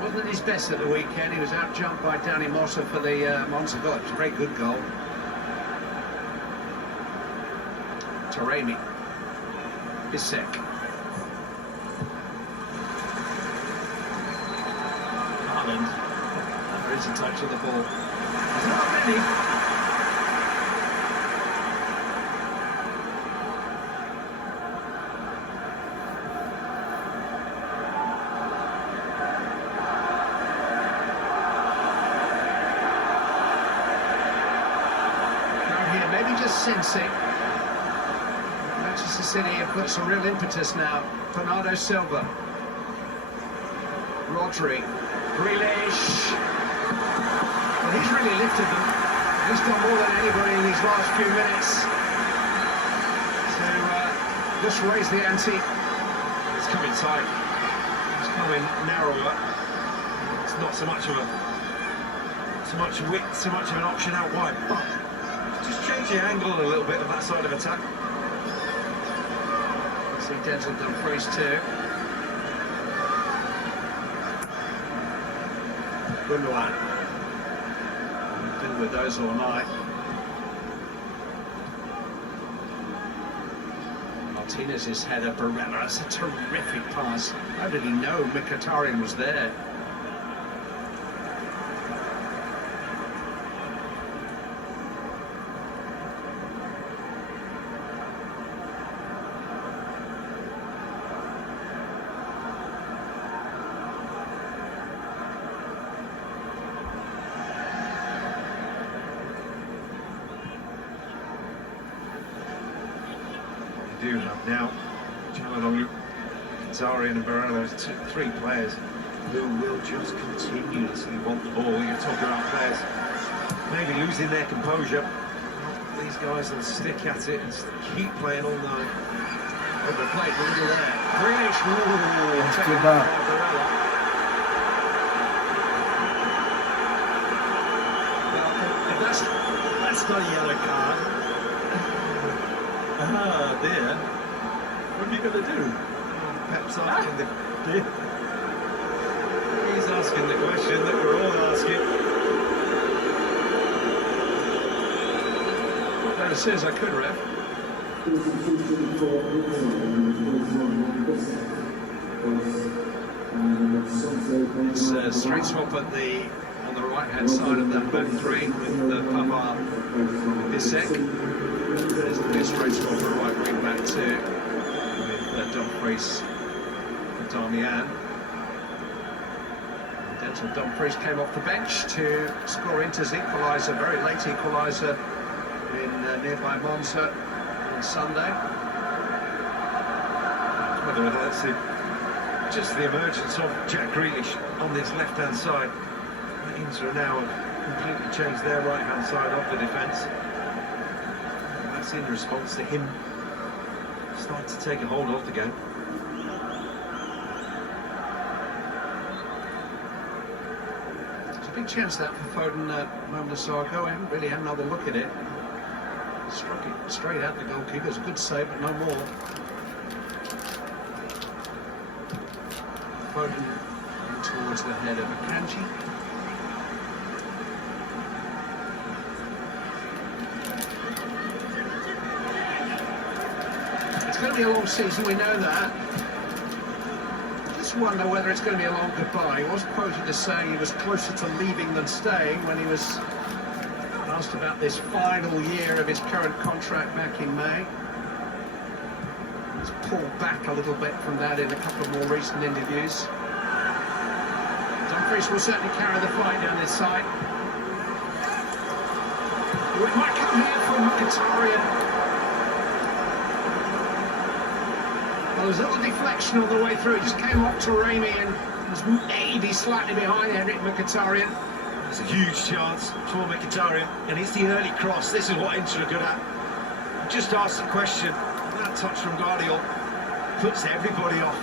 Wasn't at his best at the weekend. He was out-jumped by Danny Motta for the Monza goal. It was a very good goal. Taremi. Bissek. Haaland. There is a touch of the ball. There's not many. Sensing Manchester City have put some real impetus now. Bernardo Silva, Rodri, Grealish. Well, he's really lifted them. He's done more than anybody in these last few minutes to just raise the ante. It's coming tight. It's coming narrower. It's not so much of width, so much of an option out wide, but just change the angle a little bit of that side of attack. See Denzel Dumfries too. Gundogan. Been with those all night. Martinez's header, Barella. That's a terrific pass. How did he know Mkhitaryan was there? Do have now Çalhanoğlu, Mkhitaryan and Barella, three players who will just continuously want the ball. You're talking about players maybe losing their composure. These guys will stick at it and keep playing all night. Overplayed a little there. Grealish, taken by Barella. Well, that's not a yellow card. Ah, dear. What are you going to do? Pep's asking the... He's asking the question that we're all asking. Well, as soon as I could, Ref. It's straight swap on the right-hand side of that back three with Pavard, Bissek. There's the near straight off the right wing back too, with Dumfries and Darmian. Denzel Dumfries came off the bench to score Inter's equaliser, very late equaliser in nearby Monza on Sunday. Whether that's just the emergence of Jack Grealish on this left-hand side. Inter now have completely changed their right-hand side of the defence. That's in response to him starting to take a hold of the game. It's a big chance that for Foden a moment or so ago. I haven't really had another look at it. Struck it straight at the goalkeeper. It's a good save, but no more. Foden in towards the head of Akanji. It's going to be a long season, we know that. I just wonder whether it's going to be a long goodbye. He was quoted as saying he was closer to leaving than staying when he was asked about this final year of his current contract back in May. He's pulled back a little bit from that in a couple of more recent interviews. Dumfries will certainly carry the fight down this side. It might come here from Mkhitaryan. Well, there was a little deflection all the way through. It just came up to Raimi and was maybe slightly behind Henrik Mkhitaryan. It's a huge chance for Mkhitaryan, and it's the early cross. This is what Inter are good at. Just ask the question. That touch from Guardiola puts everybody off.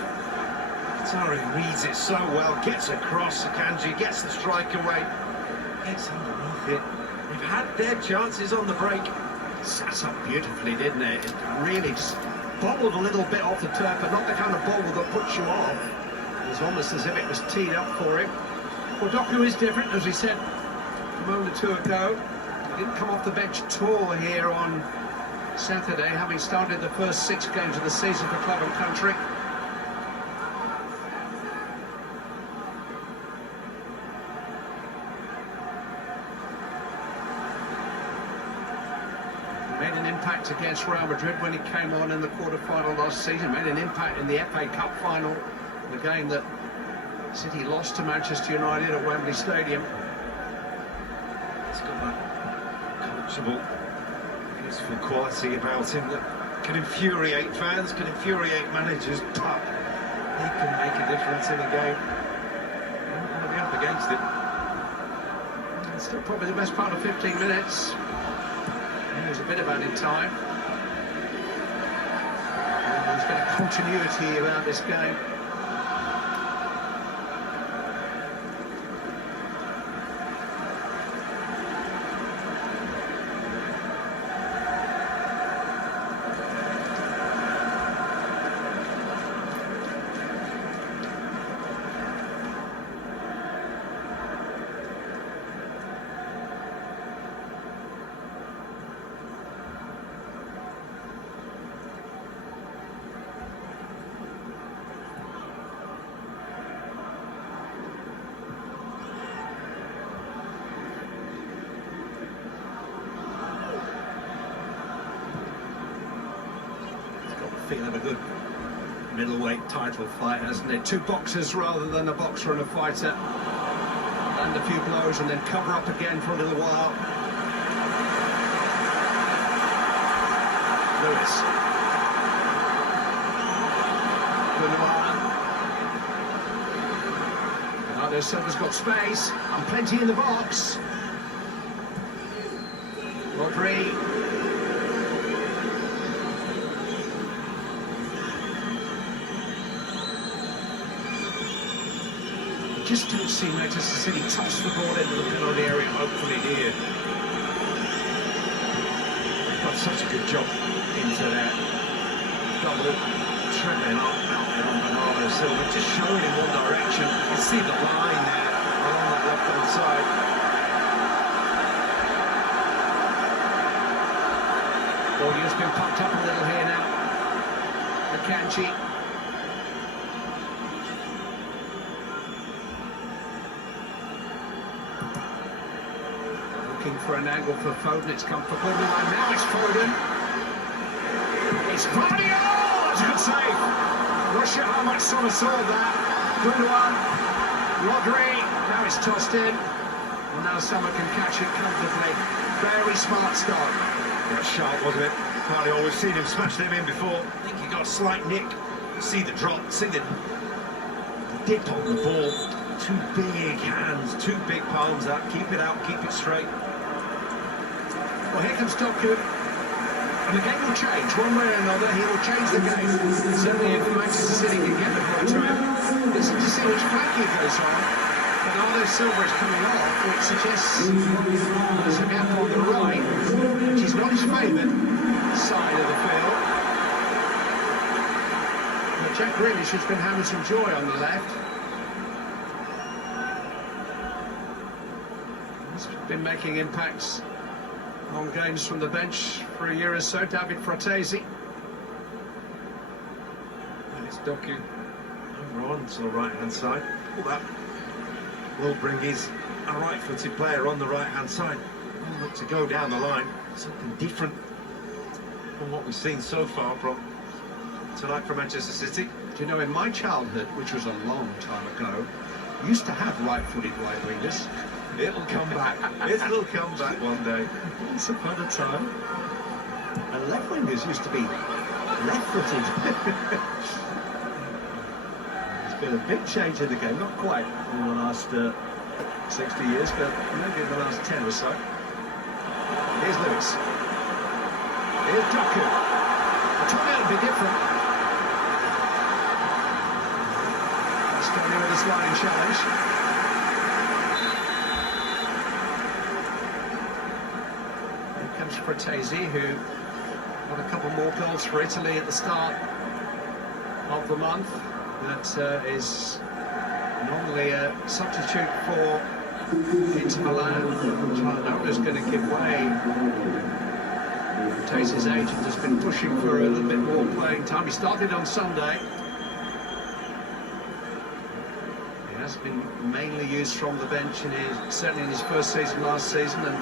Mkhitaryan reads it so well, gets across Akanji, gets the strike away, gets underneath it. They've had their chances on the break. Sat up beautifully, didn't it? It really just bobbled a little bit off the turf, but not the kind of bobble that puts you off. It was almost as if it was teed up for him. Well, Doku is different, as we said a moment or two ago. He didn't come off the bench at all here on Saturday, having started the first 6 games of the season for club and country. Made an impact against Real Madrid when he came on in the quarter-final last season. Made an impact in the FA Cup final, the game that City lost to Manchester United at Wembley Stadium. He's got that coachable, useful quality about him that can infuriate fans, can infuriate managers, but he can make a difference in a game. You don't want to be up against it. It's still probably the best part of 15 minutes. There's a bit of added time. And there's been a continuity about this game. Feel of a good middleweight title fight, hasn't it? 2 boxers rather than a boxer and a fighter. Land a few blows and then cover up again for a little while. Lewis. Bernardo Silva's got space and plenty in the box. Rodri. Just don't see Manchester City toss the ball into the penalty area, hopefully here. They've got such a good job into that double treading out there on Bernardo Silva, just showing in one direction. You can see the line there along that left-hand side. Audio's been pumped up a little here now. Akanji. Looking for an angle for Foden. It's come for Foden. Now it's Foden. It's Vardy! Oh, that's a good save. Not sure how much somersault that. Gundogan, Rodri, now it's tossed in. And now someone can catch it comfortably. Very smart start. Yeah, sharp, wasn't it? Hardly always seen him smash them in before. I think he got a slight nick. See the drop, see the dip on the ball. Two big hands, two big palms out. Keep it out, keep it straight. Well, here comes Doku. And the game will change. One way or another, he will change the game. Certainly if Manchester City can get the ball to him. Listen to see which flank he goes on. Bernardo Silva is coming off, which suggests there's a gap on the right, which is not his favourite side of the field. But Jack Grealish has been having some joy on the left. He's been making impacts on games from the bench for a year or so. David Fratesi. And it's Doku over on to the right-hand side. All that will bring his a right-footed player on the right-hand side. We'll look to go down the line. Something different from what we've seen so far from tonight from Manchester City. Do you know, in my childhood, which was a long time ago, used to have right-footed right wingers. It'll come back. It'll come back one day. Once upon a time. And left wingers used to be left-footed. There's been a big change in the game, not quite in the last 60 years, but maybe in the last 10 or so. Here's Lewis. Here's Doku. I thought it would be different. Standing with a sliding challenge. Fratesi, who got a couple more goals for Italy at the start of the month. That is normally a substitute for Inter Milan, which I know is going to give way. Fratesi's agent has been pushing for a little bit more playing time. He started on Sunday. He has been mainly used from the bench, certainly in his first season last season, and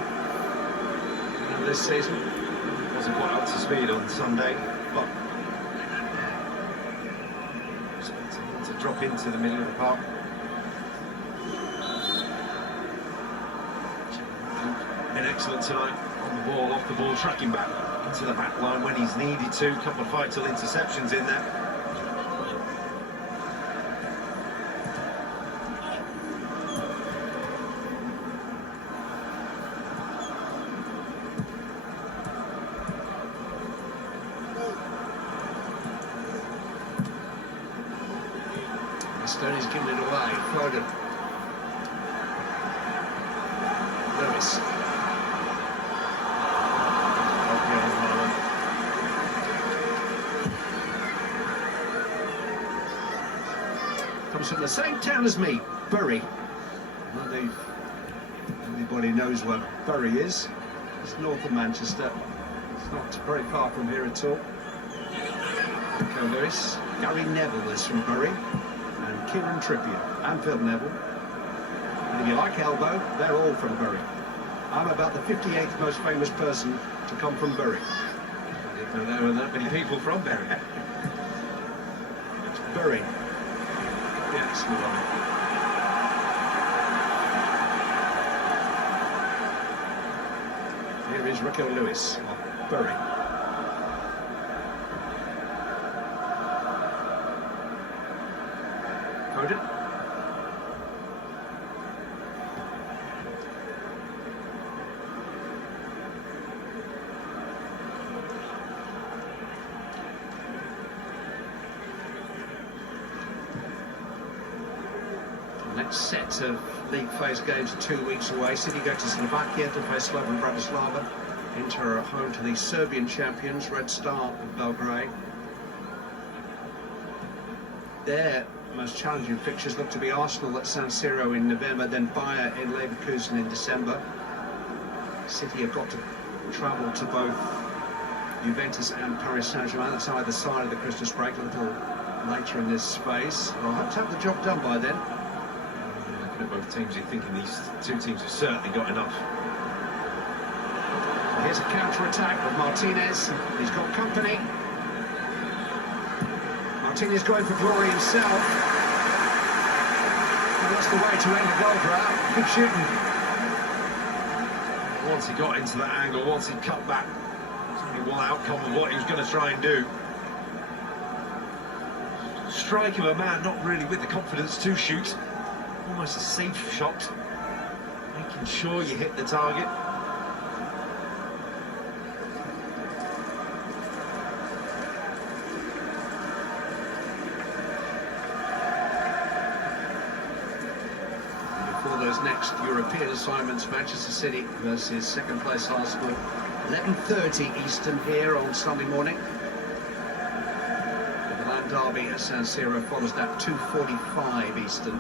this season. Wasn't quite up to speed on Sunday, but to drop into the middle of the park. Been excellent tonight on the ball, off the ball, tracking back into the back line when he's needed to. A couple of vital interceptions in there. Stoney's given it away. Foden. Lewis. Comes from the same town as me, Bury. Everybody knows where Bury is. It's north of Manchester. It's not very far from here at all. Okay, Lewis. Gary Neville is from Bury. Kieran Trippier and Phil Neville. And if you like elbow, they're all from Bury. I'm about the 58th most famous person to come from Bury. I didn't know there were that many people from Bury. It's Bury. Yes, we are. Here is Rico Lewis of Bury. Foden. The next set of league phase games are 2 weeks away. City go to Slovakia to face Slovan Bratislava. Inter are home to the Serbian champions, Red Star of Belgrade. Their most challenging fixtures look to be Arsenal at San Siro in November, then Bayer in Leverkusen in December. City have got to travel to both Juventus and Paris Saint-Germain. That's either side of the Christmas break, a little later in this phase. I hope to have the job done by then. Looking at both teams, you're thinking these two teams have certainly got enough. Here's a counter-attack with Martinez. He's got company. Martin is going for glory himself. Well, that's the way to end the goal drought. Good shooting. Once he got into that angle, once he cut back, there's only one outcome of what he was going to try and do. Strike of a man not really with the confidence to shoot. Almost a safe shot. Making sure you hit the target. Before those next European assignments, Manchester City versus second place Arsenal, 11:30 Eastern here on Sunday morning. The Milan derby at San Siro follows that 2:45 Eastern.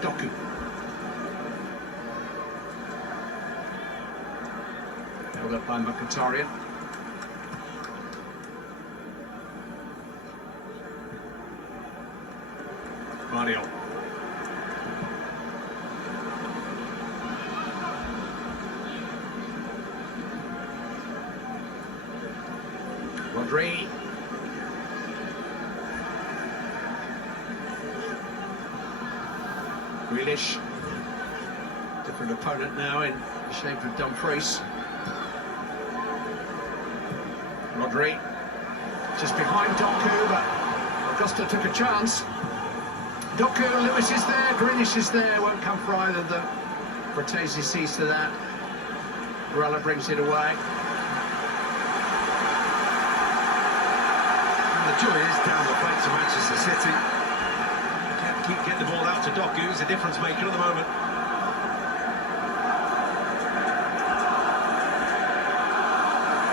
Doku. Held up by Mkhitaryan. Mario. Rodri. Grealish. Different opponent now in the shape of Dumfries. Rodri. Just behind Doku, but Augusta took a chance. Doku, Lewis is there, Grealish is there, won't come for either of them. Cortese sees to that. Barella brings it away. And the joy is down the flanks of Manchester City. Can't keep getting the ball out to Doku, who's a difference maker at the moment.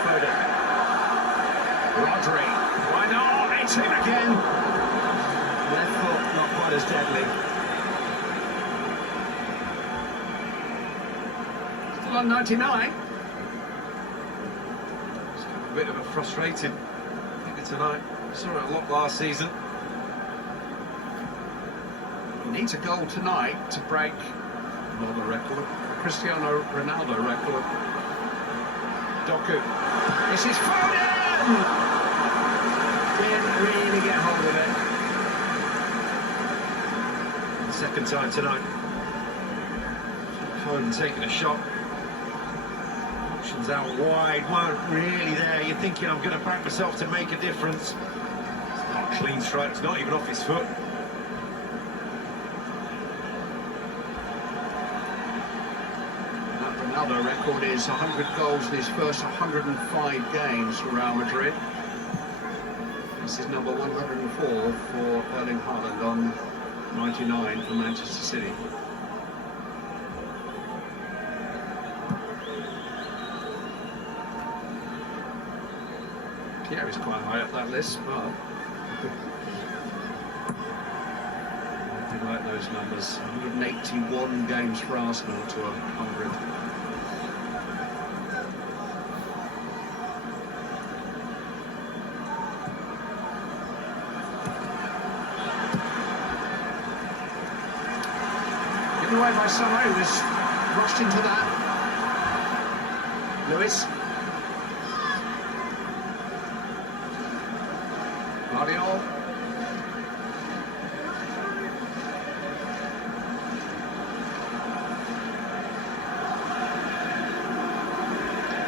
Foden. Rodri. Why not? It's him again. Left foot, not quite as deadly. Still on 99. It's kind of a bit of a frustrating figure tonight. Saw it a lot last season. He needs a goal tonight to break another record, Cristiano Ronaldo record. Doku. This is Foden! Didn't really get hold of it. Second time tonight. Foden taking a shot. Options out wide, weren't really there. You're thinking, I'm going to back myself to make a difference. It's not a clean strike, it's not even off his foot. That Ronaldo record is 100 goals in his first 105 games for Real Madrid. This is number 104 for Erling Haaland on 99 for Manchester City. Yeah, he's quite high up that list, but I do like those numbers. 181 games for Arsenal to 100. Away by Salah, who was rushed into that. Lewis. Guardiola.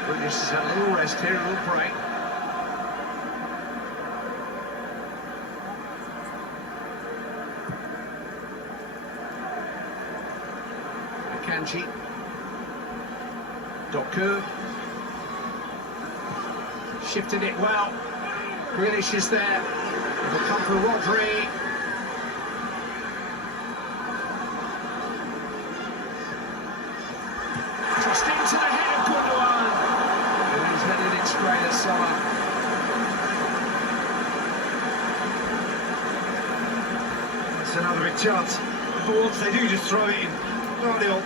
British has had a little rest here, a little break. Kanji. Doku. Shifted it well. Grealish is there. It'll come for Rodri. Just into the head of Gundogan. And he's headed it straight at Salah. That's another big chance. But once they do, just throw it in. Guardiola.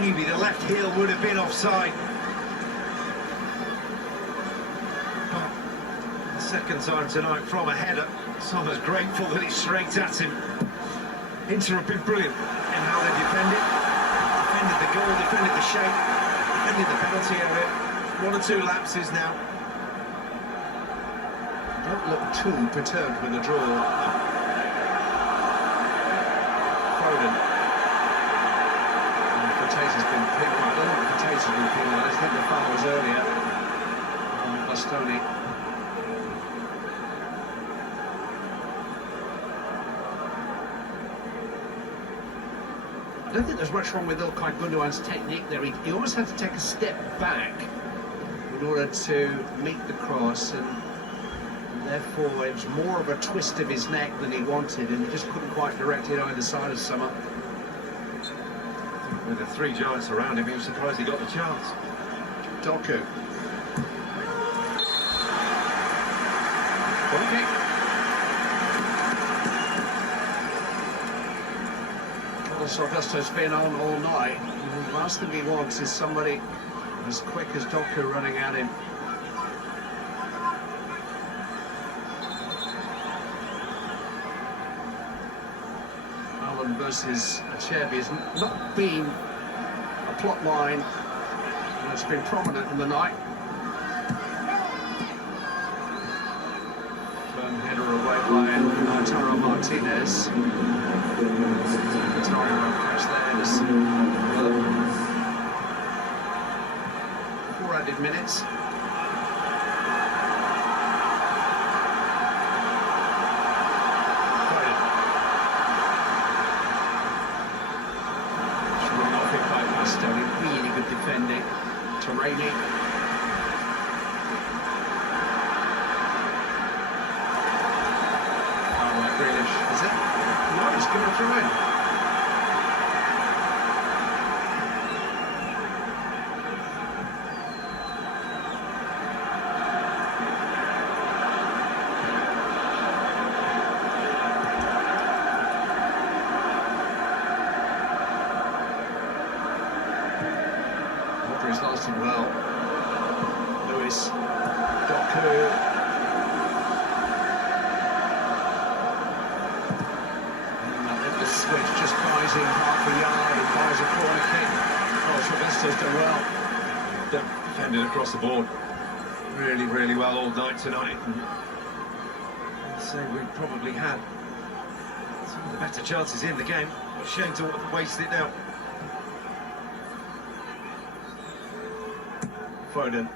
Maybe the left heel would have been offside. But the second time tonight from a header. Somers grateful that it's straight at him. Inter have been brilliant in how they defended. Defended the goal, defended the shape, defended the penalty area. 1 or 2 lapses now. Don't look too perturbed with the draw. Foden. And Cortez has been penalised. I don't think Cortez has been penalised. I think the foul was earlier on Bastoni. I don't think there's much wrong with İlkay Gündoğan's technique there. He almost had to take a step back in order to meet the cross, and therefore it was more of a twist of his neck than he wanted, and he just couldn't quite direct it either side of Summer. With the three giants around him, he was surprised he got the chance. Doku. Okay. Carlos Augusto's been on all night. The last thing he wants is somebody as quick as Doku running at him. Haaland versus Acerbi has not been a plot line that's been prominent in the night. Firm header away by Lautaro Martinez. Lautaro won't catch there. There's 4 added minutes. Really good defending. Taremi. Alright, Grealish. Is it? No, he's going to throw in. He's lasted well. Lewis, Doku. And that little switch just buys him half a yard and buys a corner kick. Oh, Sylvester's done well. Defended across the board. Really, really well all night tonight. I'd say we probably had some of the better chances in the game. Shame to waste it now. Foden.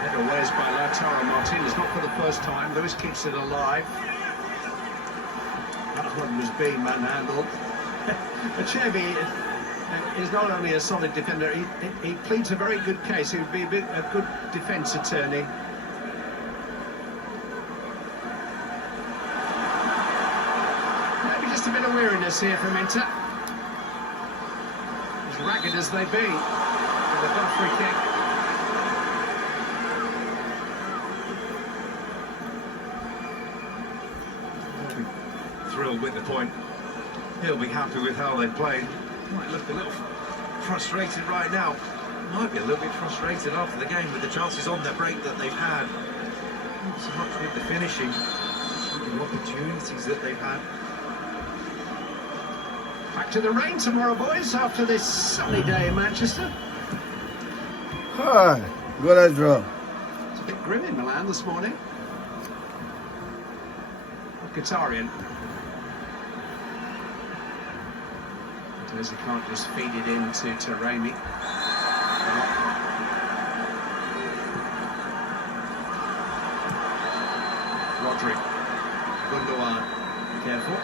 Header ways by Lautaro Martinez, not for the first time. Lewis keeps it alive. That one was being manhandled. Acerbi is not only a solid defender, he pleads a very good case. He would be a good defence attorney. Maybe just a bit of weariness here from Inter. As ragged as they be. The free kick. I'll be thrilled with the point. He'll be happy with how they played. Might look a little frustrated right now. Might be a little bit frustrated after the game with the chances on their break that they've had. Not so much with the finishing, just with the opportunities that they've had. Back to the rain tomorrow, boys, after this sunny day in Manchester. Hi, good as draw. It's a bit grim in Milan this morning. Mkhitaryan. He can't just feed it into Taremi. Rodri. Gündoğan. Careful.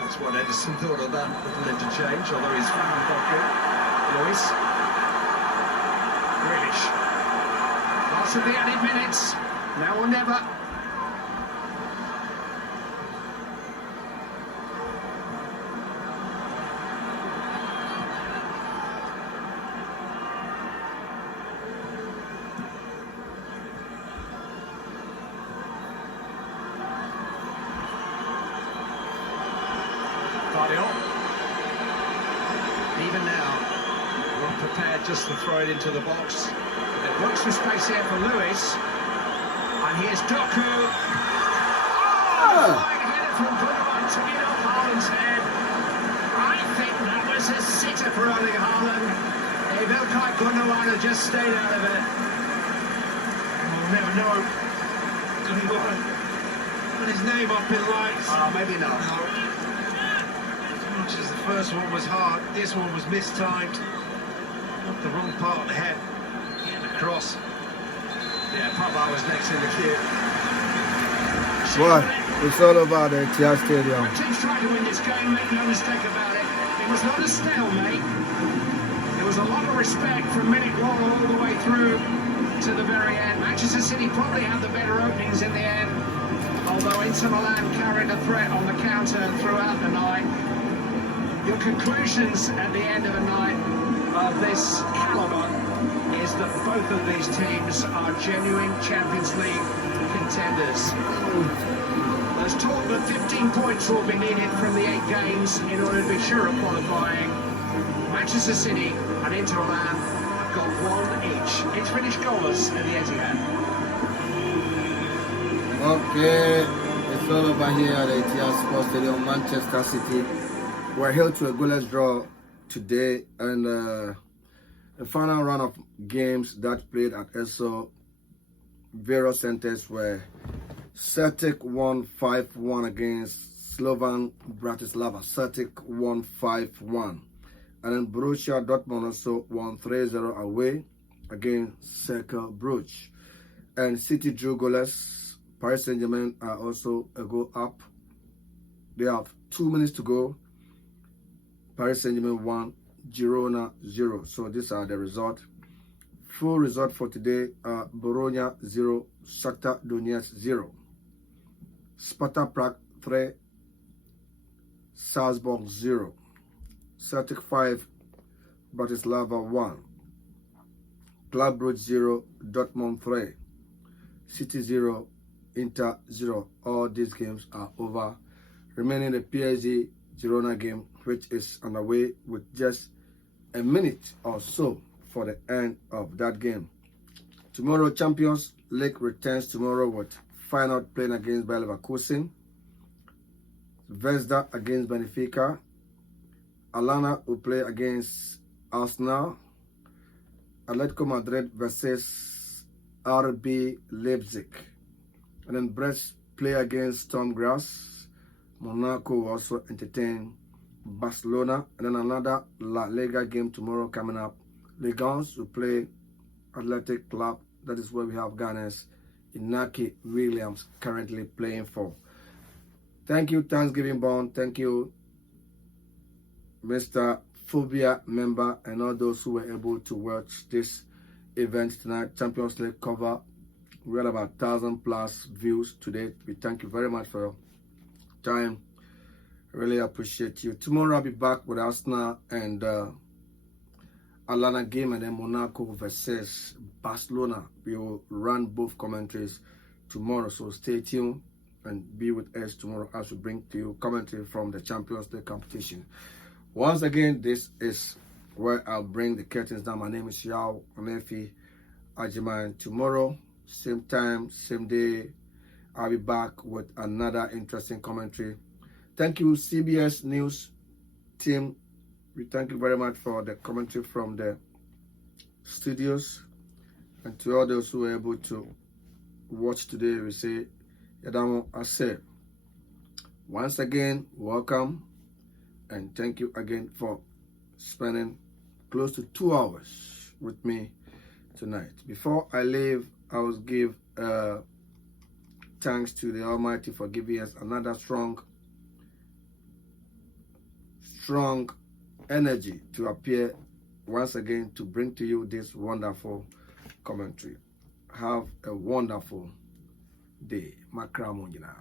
That's what Edison thought of that little interchange, although he's found Doku. Lewis. Grealish. Lots of the added minutes. Now or never. Even now, not prepared just to throw it into the box. They've got some space here for Lewis. And here's Doku. Oh! Flying header from Gündoğan to get off Haaland's head. I think that was a sitter for Erling Haaland. If İlkay Gündoğan had just stayed out of it. never know. Could he put his name up in lights? Maybe not. No. As much as the first one was hard, this one was mistimed. Up the wrong part of the head. Getting across. Yeah, Papa was next in the queue. Well, it's all about the ETIHAD Stadium. Teams trying to win this game, make no mistake about it. It was not a stalemate. There was a lot of respect from minute 1 all the way through to the very end. Manchester City probably had the better openings in the end, although Inter Milan carried a threat on the counter throughout the night. Your conclusions at the end of a night of this caliber is that both of these teams are genuine Champions League contenders. There's talk that 15 points will be needed from the 8 games in order to be sure of qualifying. Manchester City and Inter Milan have got 1 each. It's finished goalless at the Etihad. Okay, it's all over here at the ETIHAD Sports Stadium, Manchester City. We're held to a goalless draw today, and the final round of games that played at ESO various centers were Celtic won 5-1 against Slovan Bratislava. Celtic won 5-1. And then Borussia Dortmund also won 3-0 away against Cercle Brugge. And City drew goalless. Paris Saint-Germain are also a goal up. They have 2 minutes to go. Paris Saint-Germain 1, Girona 0. So these are the results. Full result for today are Bologna 0, Shakhtar Donetsk 0. Sparta Prague 3, Salzburg 0. Celtic 5, Bratislava 1. Club Brugge 0, Dortmund 3. City 0, Inter 0. All these games are over. Remaining the PSG Girona game, which is underway with just a minute or so for the end of that game. Tomorrow, Champions League returns tomorrow with Feyenoord playing against Bayer Leverkusen, Vesda against Benfica, Alana will play against Arsenal, Atletico Madrid versus RB Leipzig, and then Brest play against Sturm Graz. Monaco will also entertain Barcelona, and then another La Liga game tomorrow coming up. Legans will play Athletic Club. That is where we have Ghana's Inaki Williams currently playing for. Thank you, Thanksgiving Bond. Thank you, Mr. Phobia member, and all those who were able to watch this event tonight. Champions League cover. We had about 1,000+ views today. We thank you very much for your time. Really appreciate you. Tomorrow I'll be back with Arsenal and Alana game, and then Monaco versus Barcelona. We will run both commentaries tomorrow, so stay tuned and be with us tomorrow as we bring to you commentary from the Champions League competition. Once again, this is where I'll bring the curtains down. My name is Yao Amefi Ajiman. Tomorrow, same time, same day, I'll be back with another interesting commentary. Thank you, CBS News team. We thank you very much for the commentary from the studios. And to all those who were able to watch today, we say, Yadamo Ase. Once again, welcome. And thank you again for spending close to 2 hours with me tonight. Before I leave, I will give thanks to the Almighty for giving us another strong energy to appear once again to bring to you this wonderful commentary. Have a wonderful day. Makramunjina.